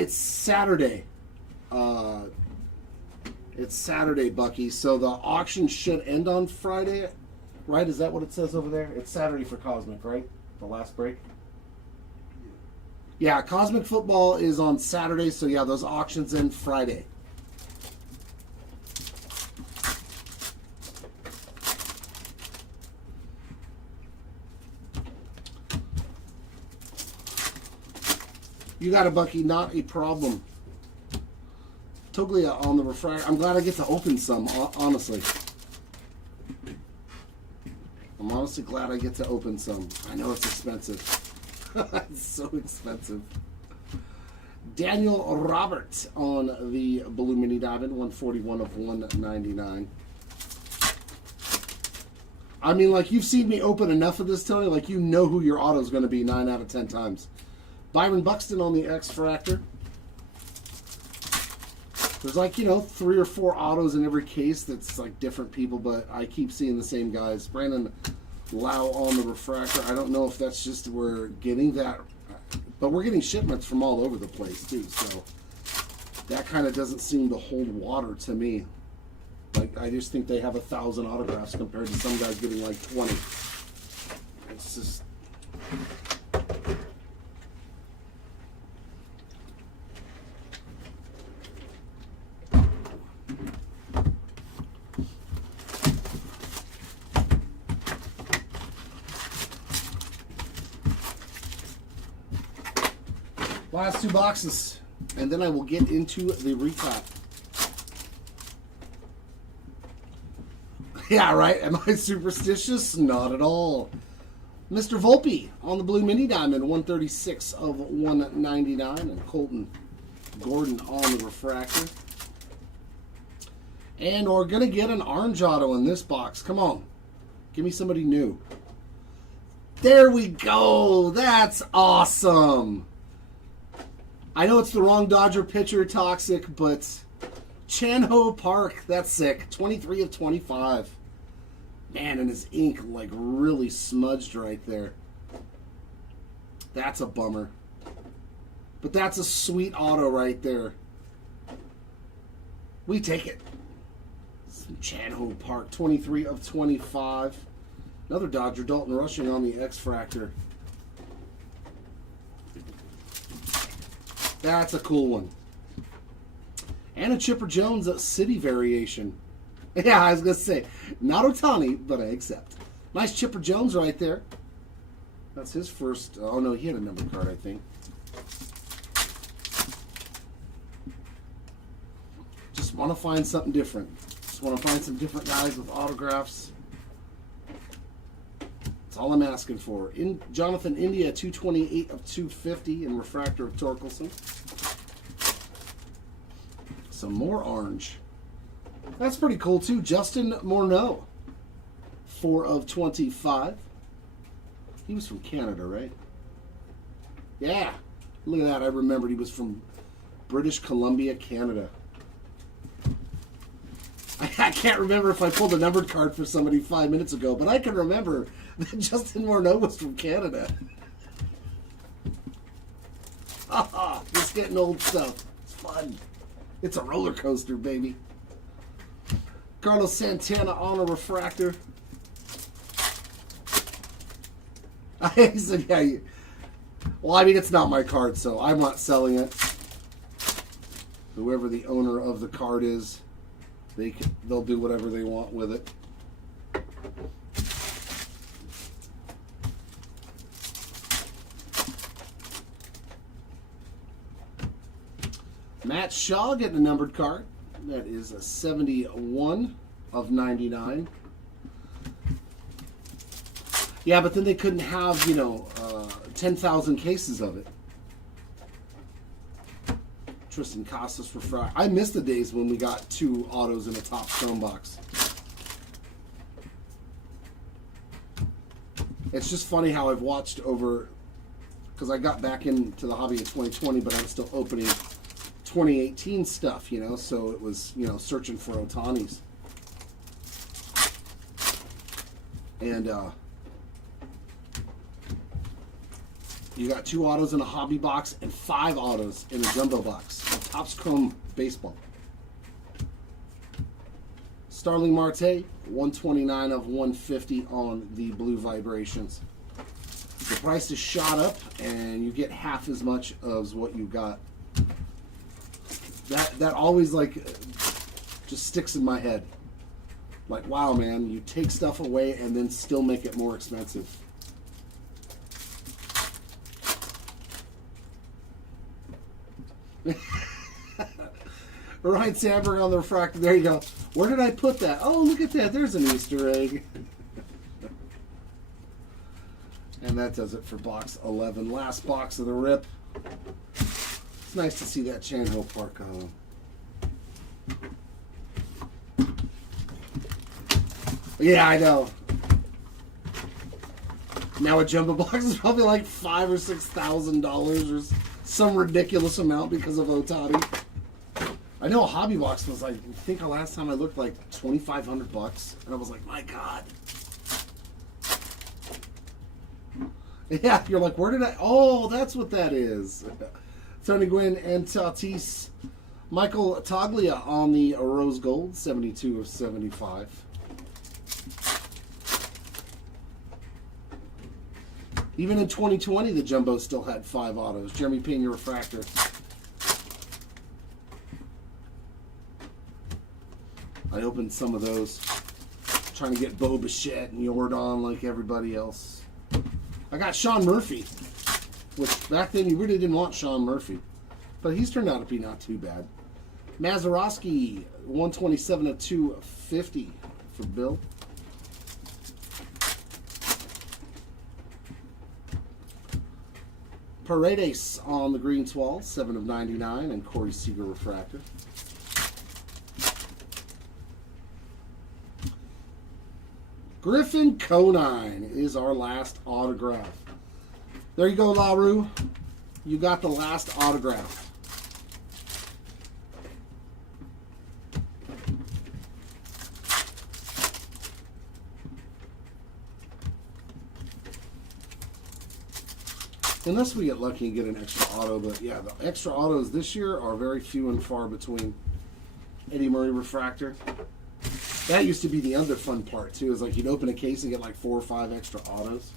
It's Saturday. It's Saturday, Bucky. So the auction should end on Friday, right? Is that what it says over there? It's Saturday for Cosmic, right? The last break. Yeah, Cosmic Football is on Saturday, so yeah, those auctions end Friday. You got it, Bucky. Not a problem. Toglia on the refractor. I'm glad I get to open some, honestly. I'm honestly glad I get to open some. I know it's expensive. It's so expensive. Daniel Roberts on the Blue Mini Diamond, 141 of 199. I mean, like, you've seen me open enough of this, Tony. Like, you know who your auto is going to be 9 out of 10 times. Byron Buxton on the X-Fractor. There's like, 3 or 4 autos in every case that's like different people, but I keep seeing the same guys. Brandon Lau on the refractor. I don't know if that's just we're getting that, but we're getting shipments from all over the place too, so that kind of doesn't seem to hold water to me. Like, I just think they have 1,000 autographs compared to some guys getting like 20. It's just... Last 2 boxes, and then I will get into the recap. Yeah, right? Am I superstitious? Not at all. Mr. Volpe on the blue mini diamond, 136 of 199, and Colton Gordon on the refractor. And we're going to get an orange auto in this box. Come on. Give me somebody new. There we go. That's awesome. I know it's the wrong Dodger pitcher, Toxic, but Chan-Ho Park, that's sick. 23 of 25. Man, and his ink like really smudged right there. That's a bummer. But that's a sweet auto right there. We take it. Some Chan-Ho Park, 23 of 25. Another Dodger, Dalton Rushing on the X-Fractor. That's a cool one. And a Chipper Jones City variation. Yeah, I was going to say, not Ohtani, but I accept. Nice Chipper Jones right there. That's his first. Oh, no, he had a numbered card, I think. Just want to find something different. Just want to find some different guys with autographs. That's all I'm asking for. Jonathan India, 228 of 250 in refractor of Torkelson. Some more orange. That's pretty cool too. Justin Morneau, 4 of 25. He was from Canada, right? Yeah. Look at that. I remembered he was from British Columbia, Canada. I can't remember if I pulled a numbered card for somebody 5 minutes ago, but I can remember that Justin Morneau was from Canada. Just getting old stuff. It's fun. It's a roller coaster, baby. Carlos Santana on a refractor. He said, yeah. Well, I mean, it's not my card, so I'm not selling it. Whoever the owner of the card is, they'll do whatever they want with it. Matt Shaw getting a numbered card. That is a 71 of 99. Yeah, but then they couldn't have, 10,000 cases of it. Tristan Casas refractor. I miss the days when we got 2 autos in a top stone box. It's just funny how I've watched over, because I got back into the hobby in 2020, but I'm still opening 2018 stuff, so it was, searching for Otanis. And you got 2 autos in a hobby box and 5 autos in a jumbo box. A Topps Chrome baseball. Starling Marte, 129 of 150 on the blue vibrations. The price is shot up, and you get half as much as what you got. That always just sticks in my head. Like, wow, man, you take stuff away and then still make it more expensive. Ryan Sandberg on the refractor. There you go. Where did I put that? Oh, look at that. There's an Easter egg. And that does it for box 11. Last box of the rip. It's nice to see that Chan-Ho Park on. Yeah, I know. Now a jumbo box is probably like $5,000 or $6,000 or some ridiculous amount because of Ohtani. I know a hobby box was I think the last time I looked like $2,500, and I was like, my God. Yeah, you're like, where did I? Oh, that's what that is. Tony Gwynn and Tatis. Michael Toglia on the Rose Gold, 72 of 75. Even in 2020, the jumbo still had 5 autos. Jeremy Pena refractor. I opened some of those, trying to get Bo Bichette and Jordan like everybody else. I got Sean Murphy. which back then you really didn't want Sean Murphy. But he's turned out to be not too bad. Mazeroski, 127 of 250 for Bill. Paredes on the green 12, 7 of 99, and Corey Seager refractor. Griffin Conine is our last autograph. There you go, LaRue. You got the last autograph. Unless we get lucky and get an extra auto, but yeah, the extra autos this year are very few and far between. Eddie Murray refractor. That used to be the other fun part too, is like you'd open a case and get like 4 or 5 extra autos.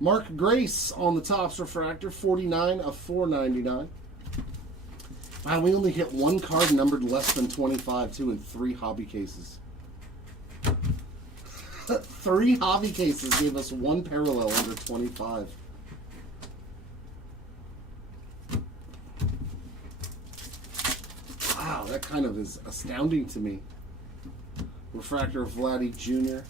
Mark Grace on the Topps refractor, 49 of 499. Wow, we only hit one card numbered less than 25 too in 3 hobby cases. 3 hobby cases gave us 1 parallel under 25. Wow, that kind of is astounding to me. Refractor of Vladdy Jr.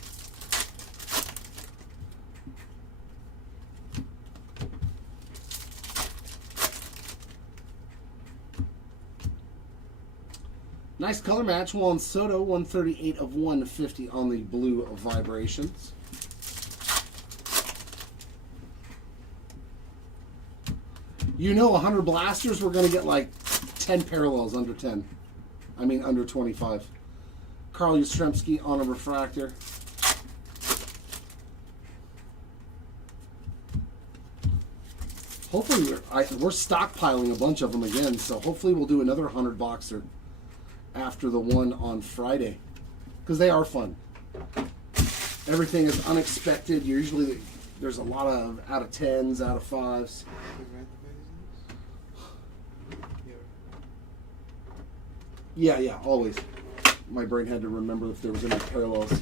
Nice color match. Juan Soto, 138 of 150 on the blue vibrations. You know 100 blasters, we're going to get like 10 parallels under 10. I mean under 25. Carl Yastrzemski on a refractor. Hopefully we're stockpiling a bunch of them again, so hopefully we'll do another 100 boxer after the one on Friday, because they are fun. Everything is unexpected. Usually there's a lot of out of 10s, out of 5s. Yeah, always. My brain had to remember if there was any parallels.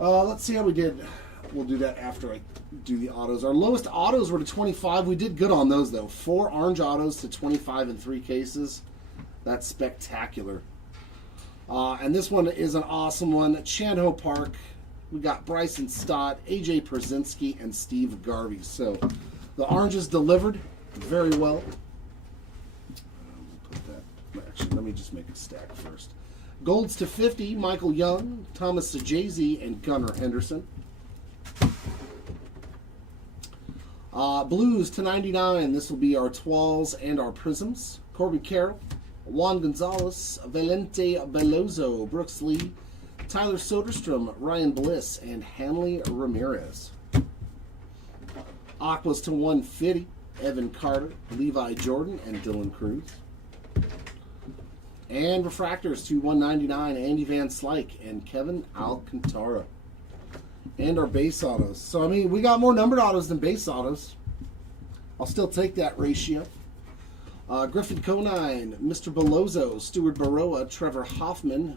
Let's see how we did. We'll do that after I do the autos. Our lowest autos were to 25. We did good on those though. 4 orange autos to 25 in 3 cases. That's spectacular. And this one is an awesome one. Chan-Ho Park. We got Bryson Stott, AJ Pierzynski, and Steve Garvey. So the oranges delivered very well. We'll put that. Actually, let me just make a stack first. Golds to 50, Michael Young, Thomas Sajazi, and Gunnar Henderson. Blues to 99. This will be our Twals and our Prisms. Corbin Carroll, Juan Gonzalez, Valente Belozo, Brooks Lee, Tyler Soderstrom, Ryan Bliss, and Hanley Ramirez. Aquas to 150, Evan Carter, Levi Jordan, and Dylan Cruz. And refractors to 199, Andy Van Slyke and Kevin Alcantara. And our base autos. So, I mean, we got more numbered autos than base autos. I'll still take that ratio. Griffin Conine, Mr. Belozo, Stuart Baroa, Trevor Hoffman,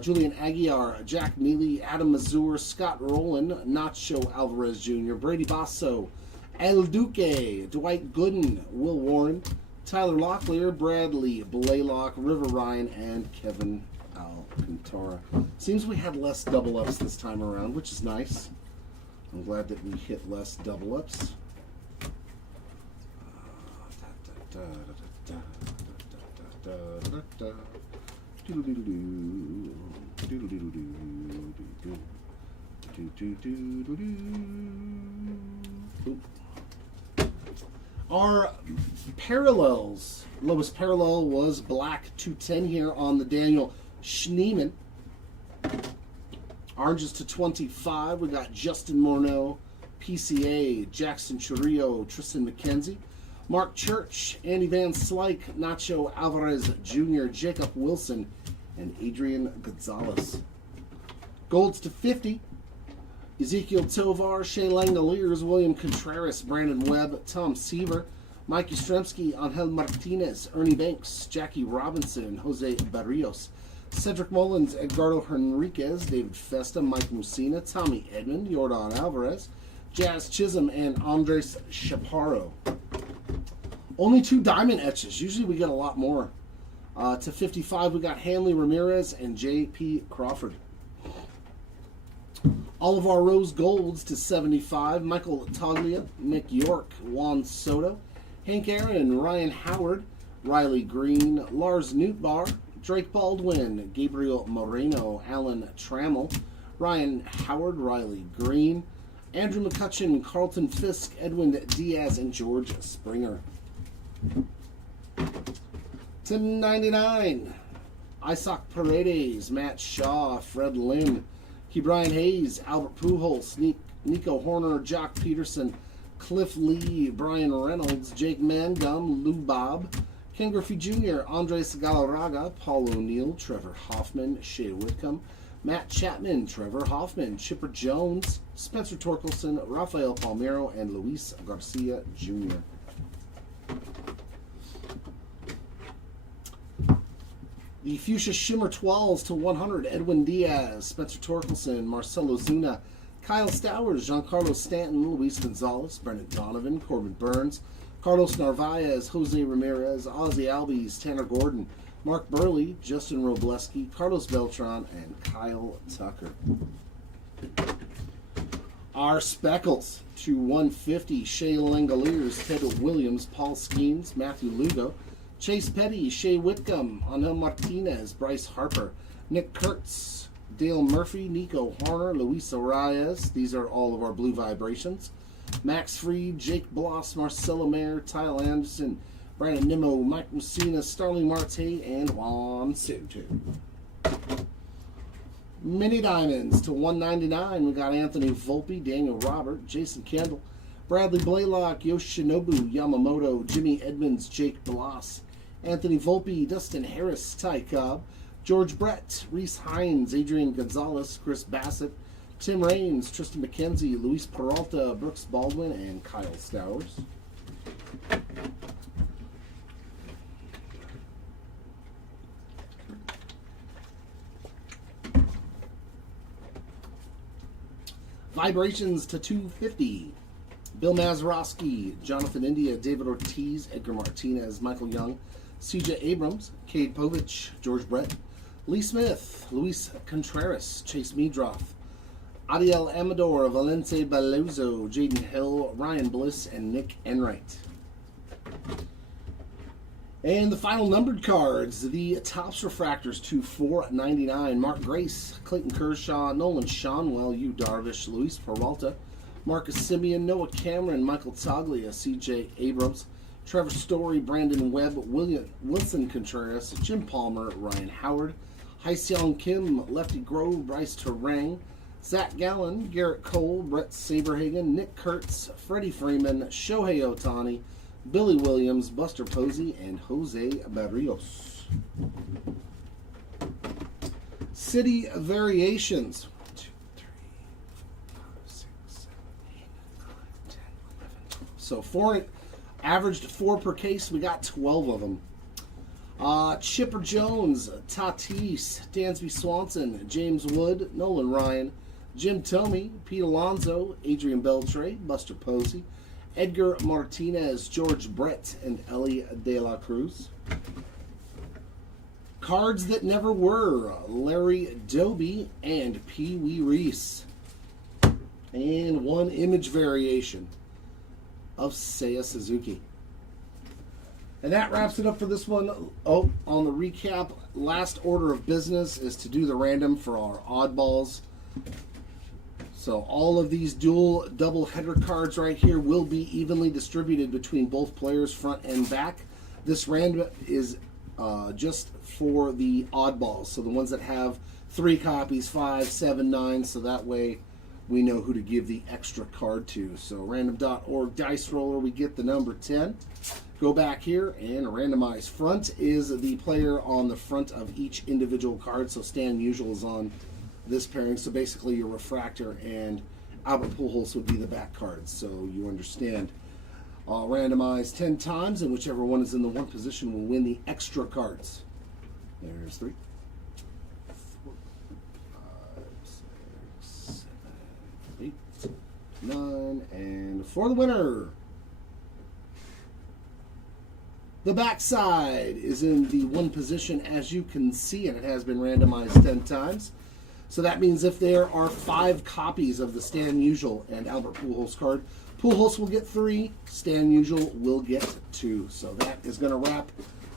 Julian Aguiar, Jack Neely, Adam Mazur, Scott Rowland, Nacho Alvarez Jr., Brady Basso, El Duque, Dwight Gooden, Will Warren, Tyler Locklear, Bradley Blaylock, River Ryan, and Kevin Alcantara. Seems we had less double ups this time around, which is nice. I'm glad that we hit less double ups. Our parallels, lowest parallel was black 210 here on the Daniel Schneemann. Oranges to 25. We got Justin Morneau, PCA, Jackson Churillo, Tristan McKenzie, Mark Church, Andy Van Slyke, Nacho Alvarez Jr., Jacob Wilson, and Adrian Gonzalez. Golds to 50. Ezekiel Tovar, Shea Langoliers, William Contreras, Brandon Webb, Tom Seaver, Mike Yastrzemski, Angel Martinez, Ernie Banks, Jackie Robinson, Jose Barrios, Cedric Mullins, Edgardo Henriquez, David Festa, Mike Mussina, Tommy Edmond, Jordan Alvarez, Jazz Chisholm, and Andres Chaparro. Only 2 diamond etches. Usually we get a lot more. To 55, we got Hanley Ramirez and J.P. Crawford. All of our rose golds to 75. Michael Toglia, Nick York, Juan Soto, Hank Aaron, Ryan Howard, Riley Green, Lars Nootbaar, Drake Baldwin, Gabriel Moreno, Alan Trammell, Ryan Howard, Riley Green, Andrew McCutcheon, Carlton Fisk, Edwin Diaz, and George Springer. To 99, Isaac Paredes, Matt Shaw, Fred Lynn, Brian Hayes, Albert Pujols, Nico Horner, Jock Peterson, Cliff Lee, Brian Reynolds, Jake Mangum, Lou Bob, Ken Griffey Jr., Andres Galarraga, Paul O'Neill, Trevor Hoffman, Shea Whitcomb, Matt Chapman, Trevor Hoffman, Chipper Jones, Spencer Torkelson, Rafael Palmeiro, and Luis Garcia Jr. The Fuchsia Shimmer 12s to 100, Edwin Diaz, Spencer Torkelson, Marcelo Zuna, Kyle Stowers, Giancarlo Stanton, Luis Gonzalez, Brendan Donovan, Corbin Burns, Carlos Narvaez, Jose Ramirez, Ozzie Albies, Tanner Gordon, Mark Burley, Justin Robleski, Carlos Beltran, and Kyle Tucker. Our Speckles to 150, Shea Langoliers, Ted Williams, Paul Skeens, Matthew Lugo, Chase Petty, Shea Whitcomb, Angel Martinez, Bryce Harper, Nick Kurtz, Dale Murphy, Nico Horner, Luis Arias. These are all of our blue vibrations. Max Fried, Jake Bloss, Marcelo Mayer, Tyler Anderson, Brandon Nimmo, Mike Mussina, Starling Marte, and Juan Soto. Mini Diamonds to 199. We got Anthony Volpe, Daniel Robert, Jason Kendall, Bradley Blaylock, Yoshinobu Yamamoto, Jimmy Edmonds, Jake Bloss, Anthony Volpe, Dustin Harris, Ty Cobb, George Brett, Reese Hines, Adrian Gonzalez, Chris Bassett, Tim Raines, Tristan McKenzie, Luis Peralta, Brooks Baldwin, and Kyle Stowers. Vibrations to 250. Bill Mazeroski, Jonathan India, David Ortiz, Edgar Martinez, Michael Young, CJ Abrams, Cade Povich, George Brett, Lee Smith, Luis Contreras, Chase Meadroff, Adiel Amador, Valente Balozo, Jaden Hill, Ryan Bliss, and Nick Enright. And the final numbered cards, the Topps Refractors to 499. Mark Grace, Clayton Kershaw, Nolan Shonwell, Yu Darvish, Luis Peralta, Marcus Simeon, Noah Cameron, Michael Toglia, C.J. Abrams, Trevor Story, Brandon Webb, Wilson Contreras, Jim Palmer, Ryan Howard, Hyeseong Kim, Lefty Grove, Bryce Terang, Zach Gallen, Garrett Cole, Brett Saberhagen, Nick Kurtz, Freddie Freeman, Shohei Ohtani, Billy Williams, Buster Posey, and Jose Barrios. City Variations. 1, 2, 3, 4, 5, 6, 7, 8, 9, 10, 11, 12. So averaged 4 per case. We got 12 of them. Chipper Jones, Tatis, Dansby Swanson, James Wood, Nolan Ryan, Jim Thome, Pete Alonso, Adrian Beltre, Buster Posey, Edgar Martinez, George Brett, and Ellie De La Cruz. Cards that never were, Larry Doby and Pee Wee Reese. And 1 image variation of Seiya Suzuki. And that wraps it up for this one. Oh, on the recap, last order of business is to do the random for our oddballs. So all of these double header cards right here will be evenly distributed between both players, front and back. This random is just for the oddballs. So the ones that have 3 copies, 5, 7, 9, so that way we know who to give the extra card to. So random.org dice roller, we get the number 10. Go back here and randomize. Front is the player on the front of each individual card. So Stan Musial is on this pairing. So basically your refractor and Albert Pujols would be the back cards. So you understand. Randomize 10 times, and whichever one is in the 1 position will win the extra cards. There's 3, again. And for the winner, the backside is in the 1 position, as you can see, and it has been randomized 10 times. So that means if there are 5 copies of the Stan Musial and Albert Pujols card, Pujols will get 3, Stan Musial will get 2. So that is going to wrap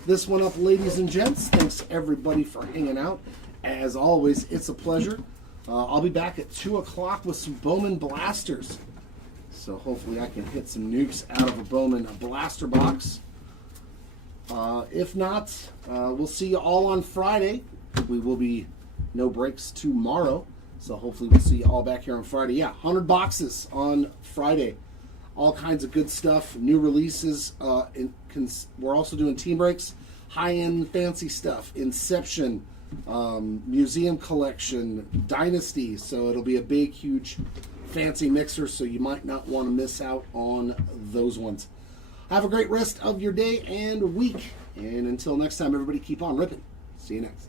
this one up, ladies and gents. Thanks everybody for hanging out. As always, it's a pleasure. I'll be back at 2 o'clock with some Bowman blasters. So hopefully I can hit some nukes out of a Bowman blaster box. If not, we'll see you all on Friday. We will be no breaks tomorrow. So hopefully we'll see you all back here on Friday. Yeah, 100 boxes on Friday. All kinds of good stuff. New releases. We're also doing team breaks. High-end fancy stuff. Inception. Museum collection. Dynasty. So it'll be a big, huge, fancy mixer. So you might not want to miss out on those ones. Have a great rest of your day and week. And until next time, everybody keep on ripping. See you next.